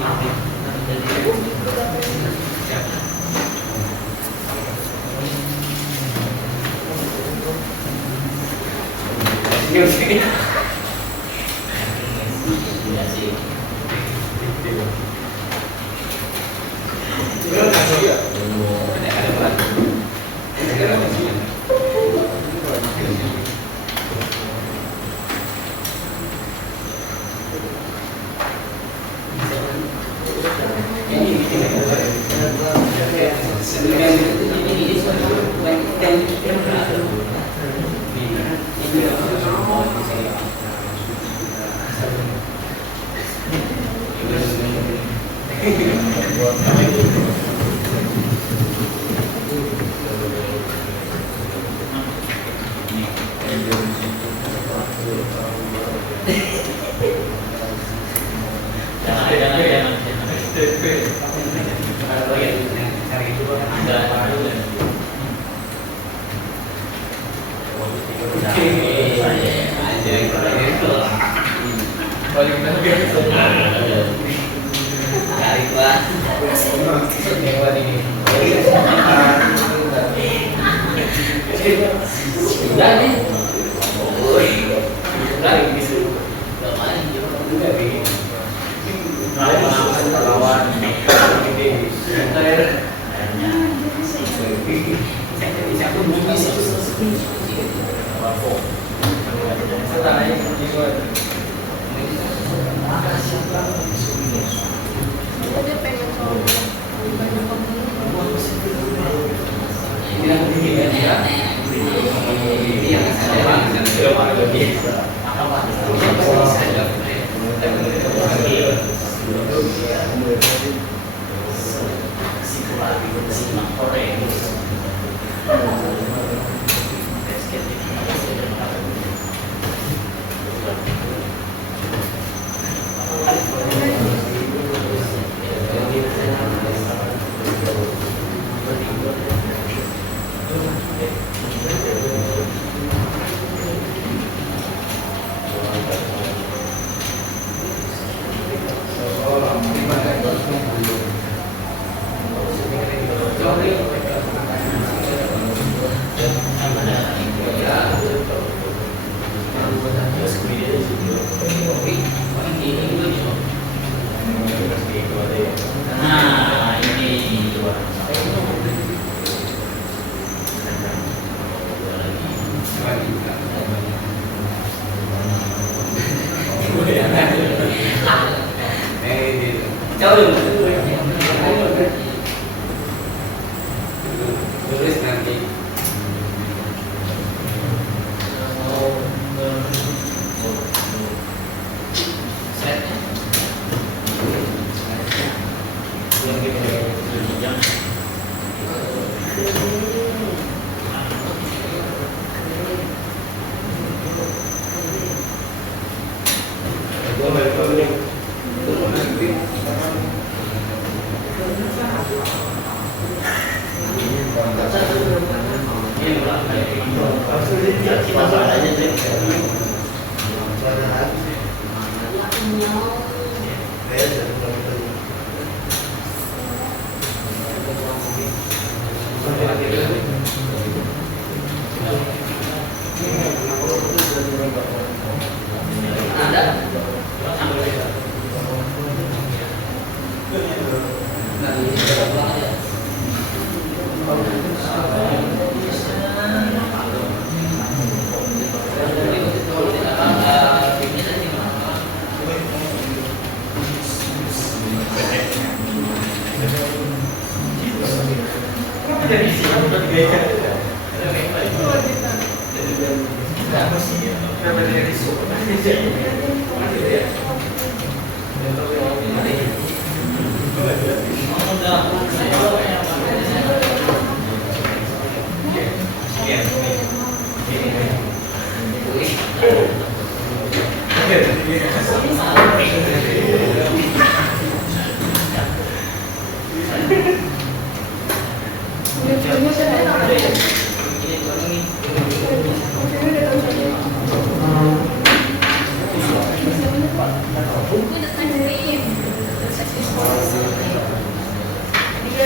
Dia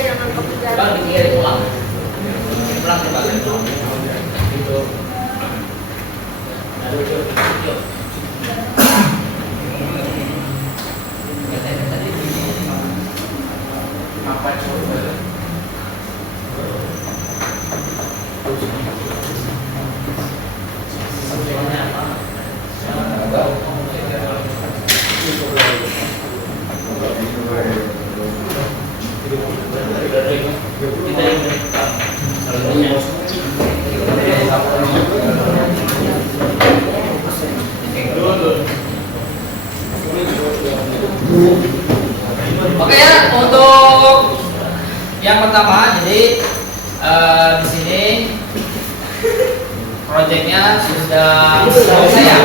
jangan kepikiran. Bang dikirim pulang. Pulang coba. Itu. Apa coba? Oke ya, untuk yang pertama, jadi di sini proyeknya sudah selesai ya,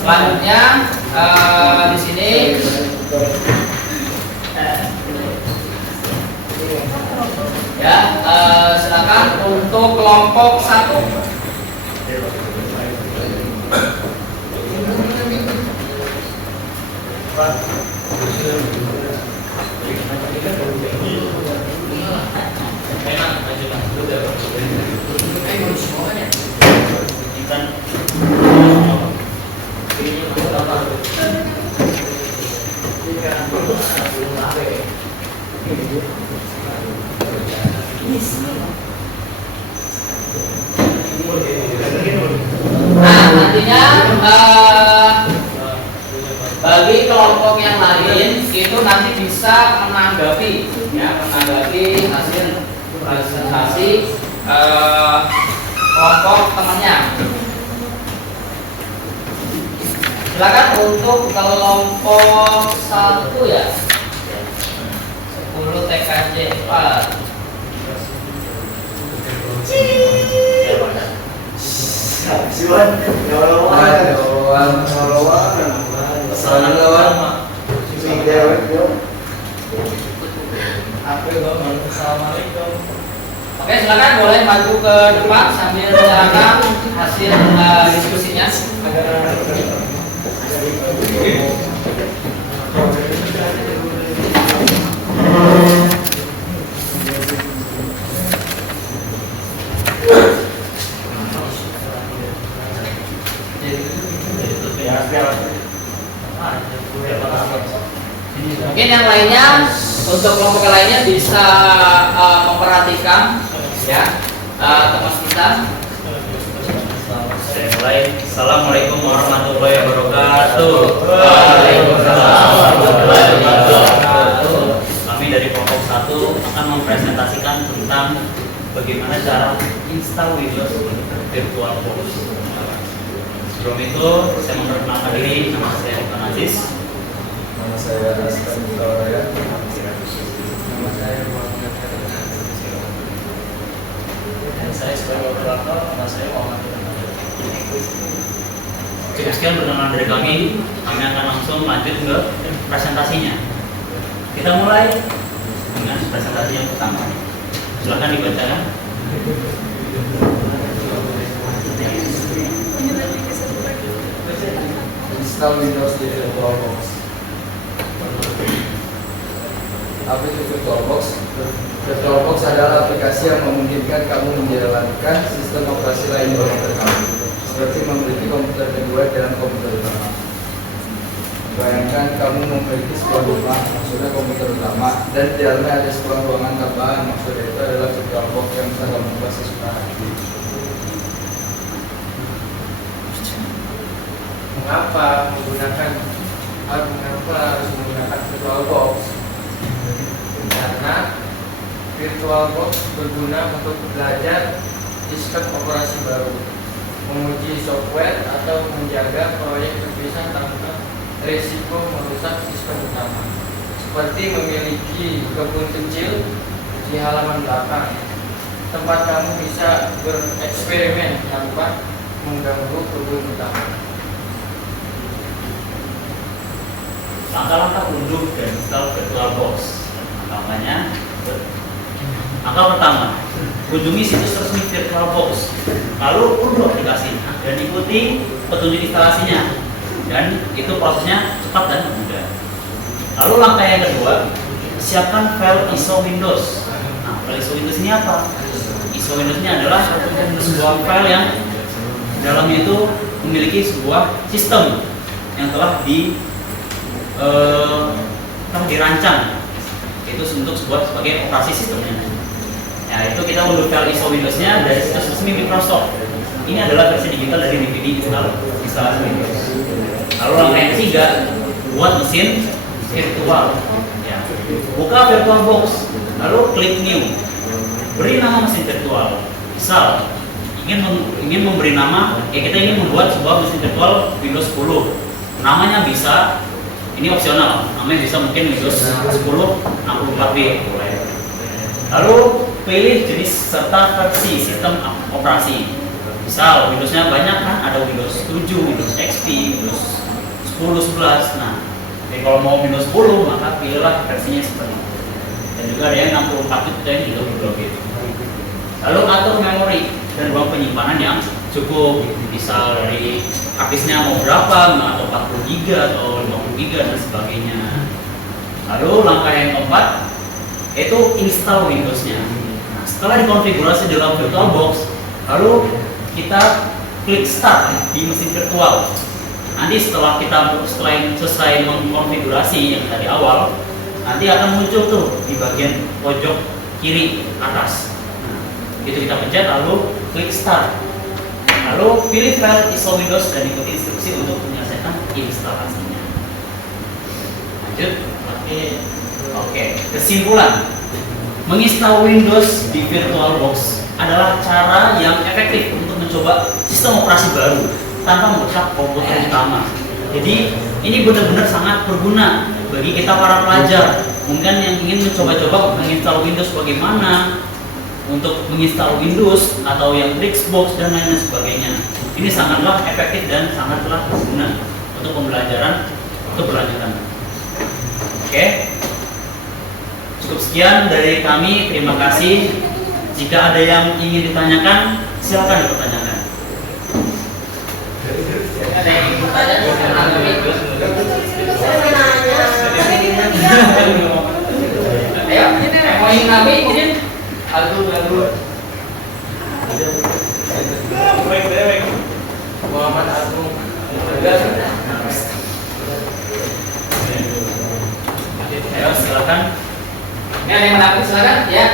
Selanjutnya di sini ya silakan untuk kelompok 1. Nah, nantinya bagi kelompok yang lain itu nanti bisa menanggapi hasil presentasi kelompok temannya. Silakan untuk kelompok 1 ya. 10 TKJ 4. Oke, silakan boleh maju ke depan sambil menceritakan hasil diskusinya. Mungkin yang lainnya, untuk kelompok yang lainnya bisa memperhatikan ya teman kita. Saya mulai. Assalamualaikum warahmatullahi wabarakatuh. Waalaikumsalam warahmatullahi wabarakatuh. Kami dari kelompok 1 akan mempresentasikan tentang bagaimana cara install Windows VirtualBox. Sebelum itu, saya memperkenalkan diri. Nama saya Ivan Aziz. Nama saya Askan Mutaraya. Nama saya Muhammad. Dan saya sebagai moderator, nama saya Muhammad. Oke, sekian perkenalan dari kami. Kami akan langsung lanjut ke presentasinya. Kita mulai dengan presentasi yang pertama. Silakan dibaca. Install Windows di VirtualBox. Apa itu VirtualBox? VirtualBox adalah aplikasi yang memungkinkan kamu menjalankan sistem operasi lain di komputer kamu, seperti memiliki komputer kedua dalam komputer utama. Bayangkan kamu memiliki sebuah rumah, maksudnya komputer utama, dan di dalamnya ada sebuah ruangan tambahan, maksudnya itu adalah VirtualBox yang bisa kamu buat sesuka hati. Mengapa harus menggunakan VirtualBox? Karena VirtualBox berguna untuk belajar sistem operasi baru, menguji software atau menjaga proyek terpisah tanpa risiko merusak sistem utama, seperti memiliki kebun kecil di halaman belakang, tempat kamu bisa bereksperimen tanpa mengganggu kebun utama. Langkah-langkah unduh dan install VirtualBox. Langkahnya, langkah pertama, kunjungi situs resmi VirtualBox, lalu unduh aplikasinya dan ikuti petunjuk instalasinya, dan itu prosesnya cepat dan mudah. Lalu langkah yang kedua, siapkan file ISO Windows. Nah, file ISO Windows ini apa? ISO Windows ini adalah sebuah file yang dalamnya itu memiliki sebuah sistem yang telah dirancang, itu untuk sebagai operasi sistemnya. Ya, itu kita unduh file ISO Windows-nya dari situs resmi Microsoft. Ini adalah versi digital dari DVD instalasi Windows. Lalu langkah yang ketiga, buat mesin virtual. Ya. Buka VirtualBox, lalu klik New. Beri nama mesin virtual. Misal ingin memberi nama, kita ingin membuat sebuah mesin virtual Windows 10. Namanya bisa, ini opsional, namanya bisa mungkin Windows 10 64 bit boleh. Lalu pilih jenis serta versi sistem operasi. Misal Windowsnya banyak kan, ada Windows 7, Windows XP, Windows 10, 11. Nah, jadi kalau mau Windows 10 maka pilihlah versinya seperti itu. Dan juga ada yang 64 bit dan 32 bit. Lalu atur memori dan ruang penyimpanan yang cukup. Misal dari habisnya mau berapa, atau 40 GB atau 50 GB dan sebagainya. Lalu langkah yang keempat itu install Windows-nya. Nah, setelah dikonfigurasi dalam VirtualBox, lalu kita klik start di mesin virtual. Nanti setelah selesai mengkonfigurasi yang tadi awal, nanti akan muncul tuh di bagian pojok kiri atas. Nah, itu kita pencet lalu klik start. Lalu pilih file ISO Windows dan ikuti instruksi untuk menyelesaikan instalasinya. Lanjut. Oke, kesimpulan. Menginstal Windows di VirtualBox adalah cara yang efektif untuk mencoba sistem operasi baru tanpa merusak komputer utama. Jadi ini benar-benar sangat berguna bagi kita para pelajar. Mungkin yang ingin mencoba-coba menginstal Windows bagaimana, untuk menginstal Windows atau yang Flexbox dan lain sebagainya. Ini sangatlah efektif dan sangatlah berguna untuk pembelajaran keberlanjutan. Oke, cukup sekian dari kami. Terima kasih. Jika ada yang ingin ditanyakan, silakan dipertanyakan. Ada yang ingin bertanya? Ayo, mau ingin nabi mungkin? Aduh. Muhammad Agung. Ayo, silakan. Ini ada yang menarik, silakan ya.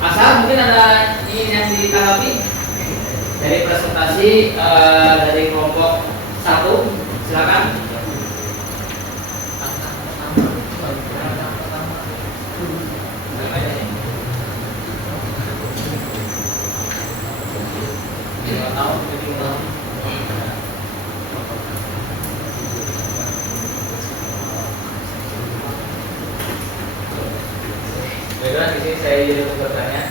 Asal mungkin ada ini yang ditanggapi dari presentasi dari kelompok 1, silakan. Baiklah, di sini saya jadi bertanya.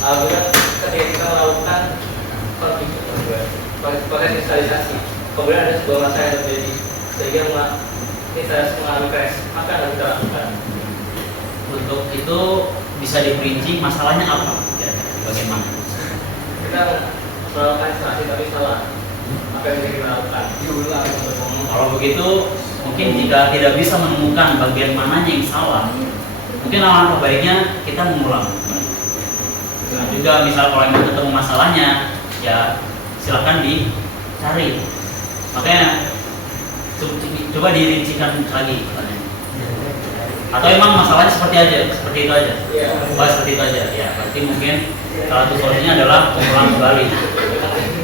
Apabila ketika kita melakukan proses instalisasi, kemudian ada sebuah masalah yang terjadi sehingga instalasi mengalami crash, maka harus kita lakukan. Untuk itu bisa diperinci masalahnya apa? Bagaimana? Kita melakukan instalasi tapi salah, apa yang bisa kita lakukan? Diulang. Kalau begitu, mungkin jika tidak bisa menemukan bagian mananya yang salah, mungkin alangkah baiknya kita mengulang. Nah, juga misal kalau memang ketemu masalahnya, ya silakan dicari. Makanya coba dirincikan lagi. Atau emang masalahnya seperti itu aja. Seperti itu aja. Ya, berarti mungkin salah satu solusinya adalah mengulang kembali.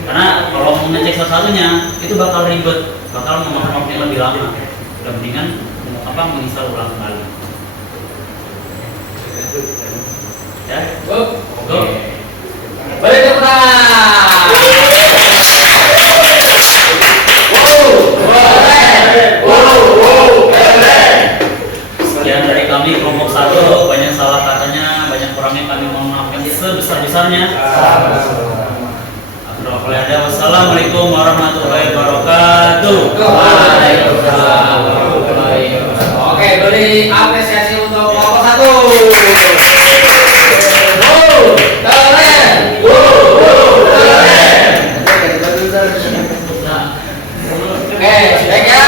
Karena kalau mengecek satu-satunya itu bakal ribet, bakal memakan waktu yang lebih lama. Udah mendingan menginstal ulang kembali. Ya. Go. Go. Beri tepuk tangan. Sekian dari kami kelompok 1, banyak salah katanya, banyak kurangnya kami mohon maafkan sebesar-besarnya. Wassalamualaikum warahmatullahi wabarakatuh. Waalaikumsalam warahmatullahi wabarakatuh. Oke, beri apresiasi untuk kelompok 1. Keren. Oke, baik ya.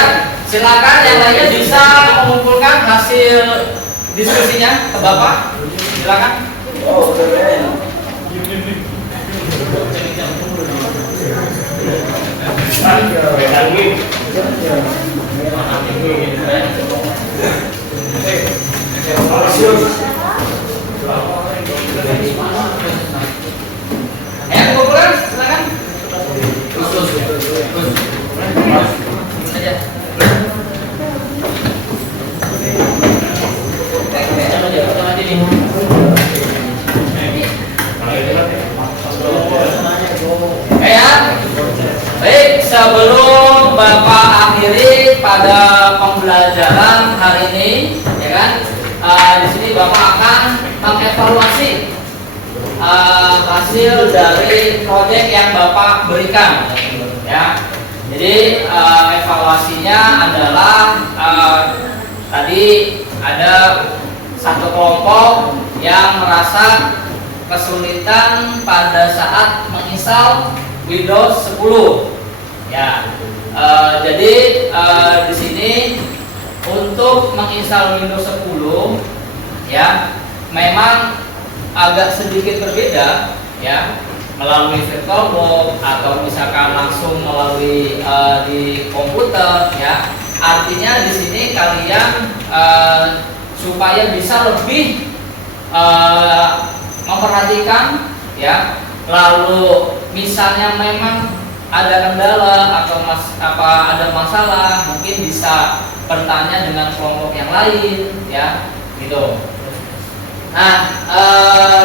Silakan yang lainnya bisa mengumpulkan hasil diskusinya ke Bapak. Silakan. Oh, keren. Ayo mengumpulkan, silakan. Saja. Baik, sebelum Bapak akhiri pada pembelajaran hari ini, ya kan? Di sini Bapak akan mengevaluasi hasil dari proyek yang Bapak berikan, ya. Jadi evaluasinya adalah tadi ada satu kelompok yang merasa kesulitan pada saat menginstal Windows 10. Ya, jadi di sini untuk menginstal Windows 10, ya, memang agak sedikit berbeda, ya, melalui VirtualBox atau misalkan langsung melalui di komputer, ya. Artinya di sini kalian supaya bisa lebih memperhatikan, ya. Lalu misalnya memang ada kendala atau ada masalah, mungkin bisa bertanya dengan kelompok yang lain, ya, gitu. Nah,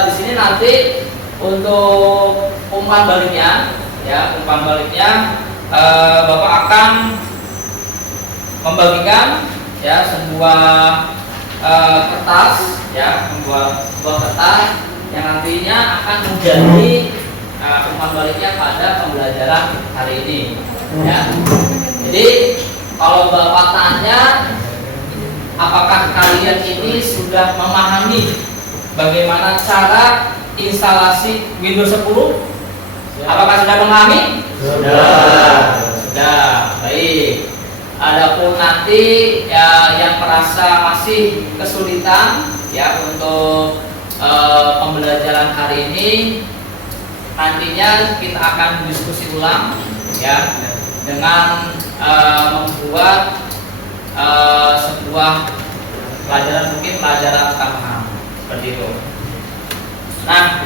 di sini nanti untuk umpan baliknya, ya, Bapak akan membagikan, ya, sebuah kertas, ya, sebuah kertas yang nantinya akan menjadi umpan baliknya pada pembelajaran hari ini, ya. Jadi kalau Bapak tanya apakah kalian ini sudah memahami bagaimana cara instalasi Windows 10? Apakah sudah memahami? Sudah. Baik. Adapun nanti ya, yang merasa masih kesulitan, ya, untuk pembelajaran hari ini, nantinya kita akan diskusi ulang, ya, dengan membuat sebuah pelajaran, mungkin pelajaran tambahan seperti itu. Nah,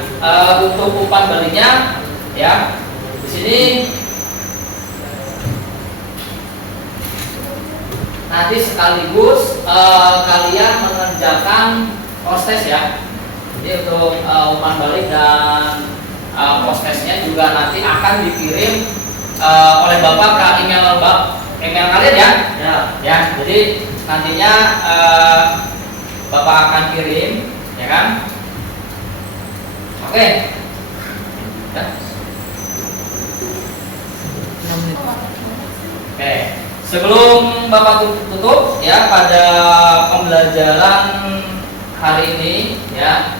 untuk umpan baliknya, ya, di sini nanti sekaligus kalian mengerjakan proses, ya. Jadi untuk umpan balik dan postesnya juga nanti akan dikirim oleh Bapak ke email kalian, ya. Ya. Jadi nantinya Bapak akan kirim, ya kan? Oke. Ya. Oke. Sebelum Bapak tutup, ya, pada pembelajaran hari ini, ya.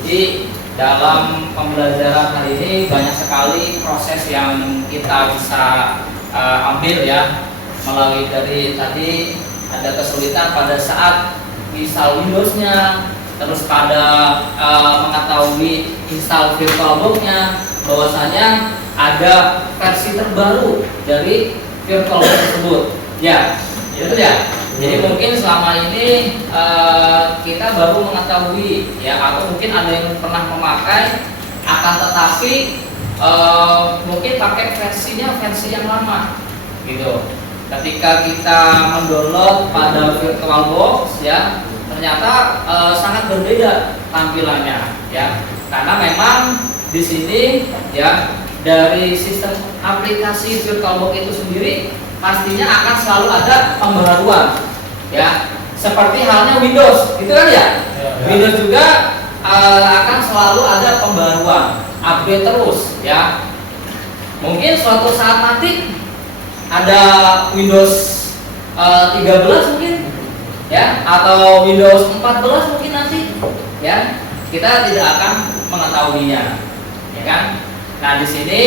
Jadi dalam pembelajaran hari ini banyak sekali proses yang kita bisa ambil, ya, melalui dari tadi ada kesulitan pada saat install Windows-nya, terus pada mengetahui install VirtualBox-nya, bahwasanya ada versi terbaru dari VirtualBox tersebut, ya, itu ya. Jadi mungkin selama ini kita baru mengetahui, ya, atau mungkin ada yang pernah memakai, akan tetapi mungkin pakai versi yang lama, gitu. Ketika kita mendownload pada VirtualBox, ya, ternyata sangat berbeda tampilannya. ya. Karena memang di sini ya dari sistem aplikasi VirtualBox itu sendiri pastinya akan selalu ada pembaruan ya. Seperti halnya Windows, gitu kan ya? Windows juga akan selalu ada pembaruan, update terus ya. Mungkin suatu saat nanti ada Windows 13 mungkin ya, atau Windows 14 mungkin nanti ya. Kita tidak akan mengetahuinya, ya kan? Nah, di sini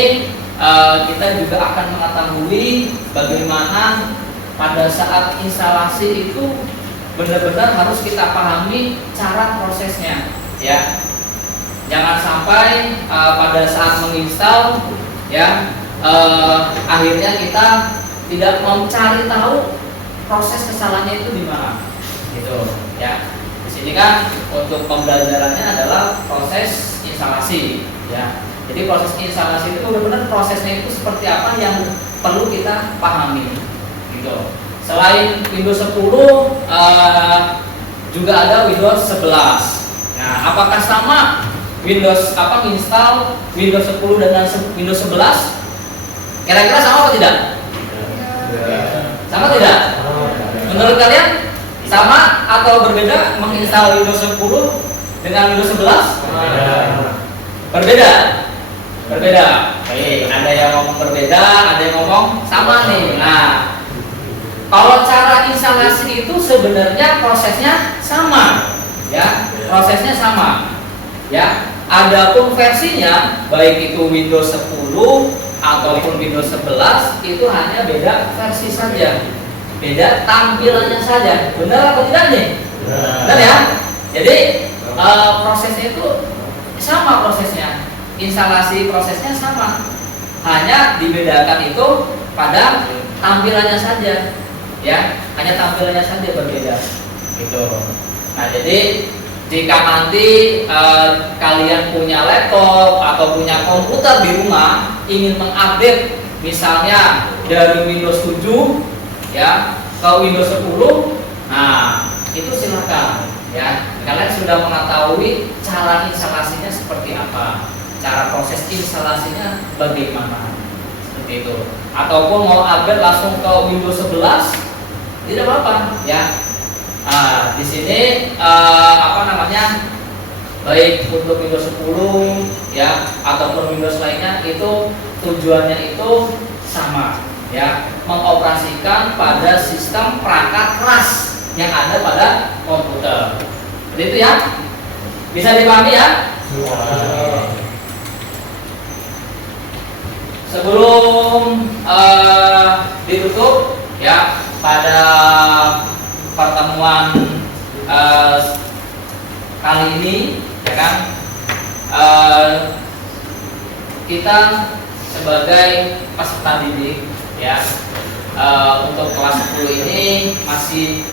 kita juga akan mengetahui bagaimana pada saat instalasi itu benar-benar harus kita pahami cara prosesnya, ya. Jangan sampai pada saat menginstal, ya, akhirnya kita tidak mencari tahu proses kesalahannya itu di mana, gitu, ya. Di sini kan untuk pembelajarannya adalah proses instalasi, ya. Jadi proses instalasi itu benar-benar prosesnya itu seperti apa yang perlu kita pahami, gitu. Selain Windows 10 juga ada Windows 11. Nah, apakah sama Windows install Windows 10 dengan Windows 11? Kira-kira sama atau tidak? Sama tidak? Menurut kalian sama atau berbeda menginstal Windows 10 dengan Windows 11? Berbeda. Berbeda. Oke, ada yang ngomong berbeda, ada yang ngomong sama nih. Nah, kalau cara instalasi itu sebenarnya prosesnya sama, ya, prosesnya sama, ya. Adapun versinya, baik itu Windows 10 ataupun Windows 11 itu hanya beda versi saja, beda tampilannya saja. Benar atau tidak nih? Benar ya. Jadi prosesnya itu sama prosesnya, instalasi prosesnya sama, hanya dibedakan itu pada tampilannya saja. Ya, hanya tampilannya saja berbeda, gitu. Nah, jadi jika nanti kalian punya laptop atau punya komputer di rumah ingin mengupdate, misalnya dari Windows 7 ya ke Windows 10, nah itu silakan ya. Kalian sudah mengetahui cara instalasinya seperti apa, cara proses instalasinya bagaimana, seperti itu. Ataupun mau update langsung ke Windows 11. Tidak apa-apa ya. Di sini baik untuk Windows 10 ya ataupun Windows lainnya itu tujuannya itu sama ya, mengoperasikan pada sistem perangkat keras yang ada pada komputer. Seperti itu ya. Bisa dipahami ya? Sebelum ditutup ya, pada pertemuan kali ini ya kan, kita sebagai peserta didik ya, untuk kelas 10 ini masih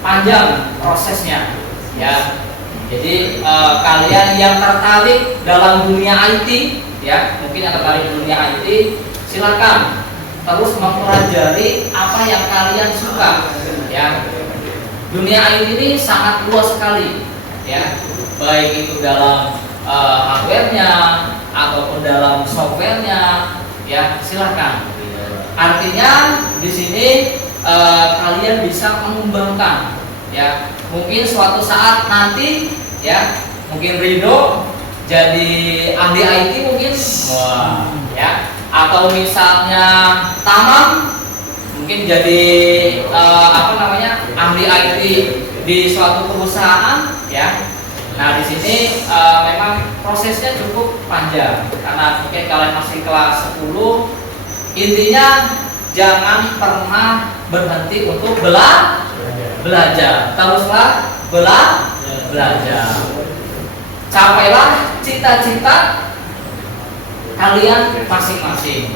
panjang prosesnya ya. Jadi kalian yang tertarik dalam dunia IT ya, mungkin yang tertarik dunia IT, silakan terus mempelajari apa yang kalian suka ya. Dunia IT ini sangat luas sekali ya, baik itu dalam hardware-nya ataupun dalam software-nya ya, silakan. Artinya di sini kalian bisa mengembangkan ya. Mungkin suatu saat nanti ya, mungkin Rido jadi ahli IT mungkin, wah ya. Atau misalnya Tamam mungkin jadi ahli IT di suatu perusahaan ya. Nah, di sini memang prosesnya cukup panjang karena mungkin kalian masih kelas 10. Intinya jangan pernah berhenti untuk belajar. Teruslah belajar. Capailah cita-cita kalian masing-masing.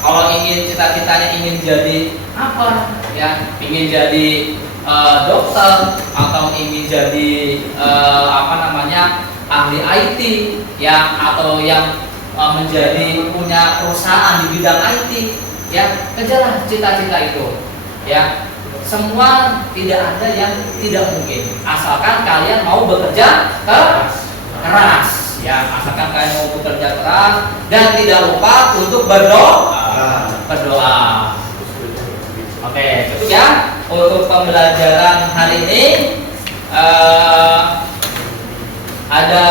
Kalau ingin cita-citanya ingin jadi apa ya, ingin jadi dokter atau ingin jadi ahli IT ya, atau yang menjadi punya perusahaan di bidang IT ya, kejarlah cita-cita itu ya. Semua tidak ada yang tidak mungkin asalkan kalian mau bekerja keras keras. Ya, asalkan kalian mau bekerja keras dan tidak lupa untuk berdoa. Oke, cukup ya untuk pembelajaran hari ini. Ada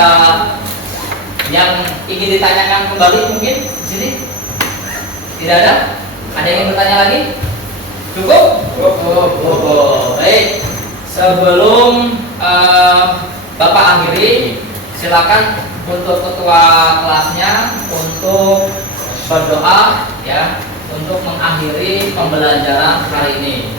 yang ingin ditanyakan kembali mungkin di sini? Tidak ada? Ada yang ingin bertanya lagi? Cukup? Cukup. Baik. Sebelum Bapak akhiri, silakan untuk ketua kelasnya untuk berdoa ya untuk mengakhiri pembelajaran hari ini.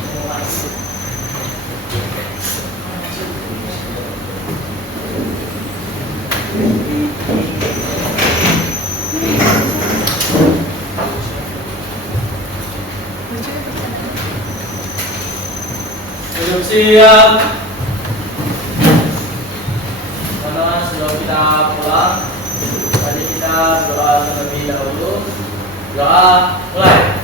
Belum siap. Teman-teman, sebelum kita pulang, tadi kita berdoa terlebih dahulu. Doa mulai.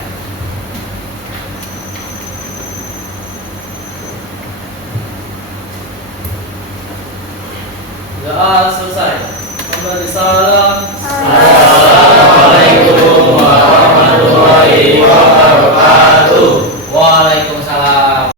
Doa selesai. Kembali salam. Assalamualaikum warahmatullahi wabarakatuh. Waalaikumsalam.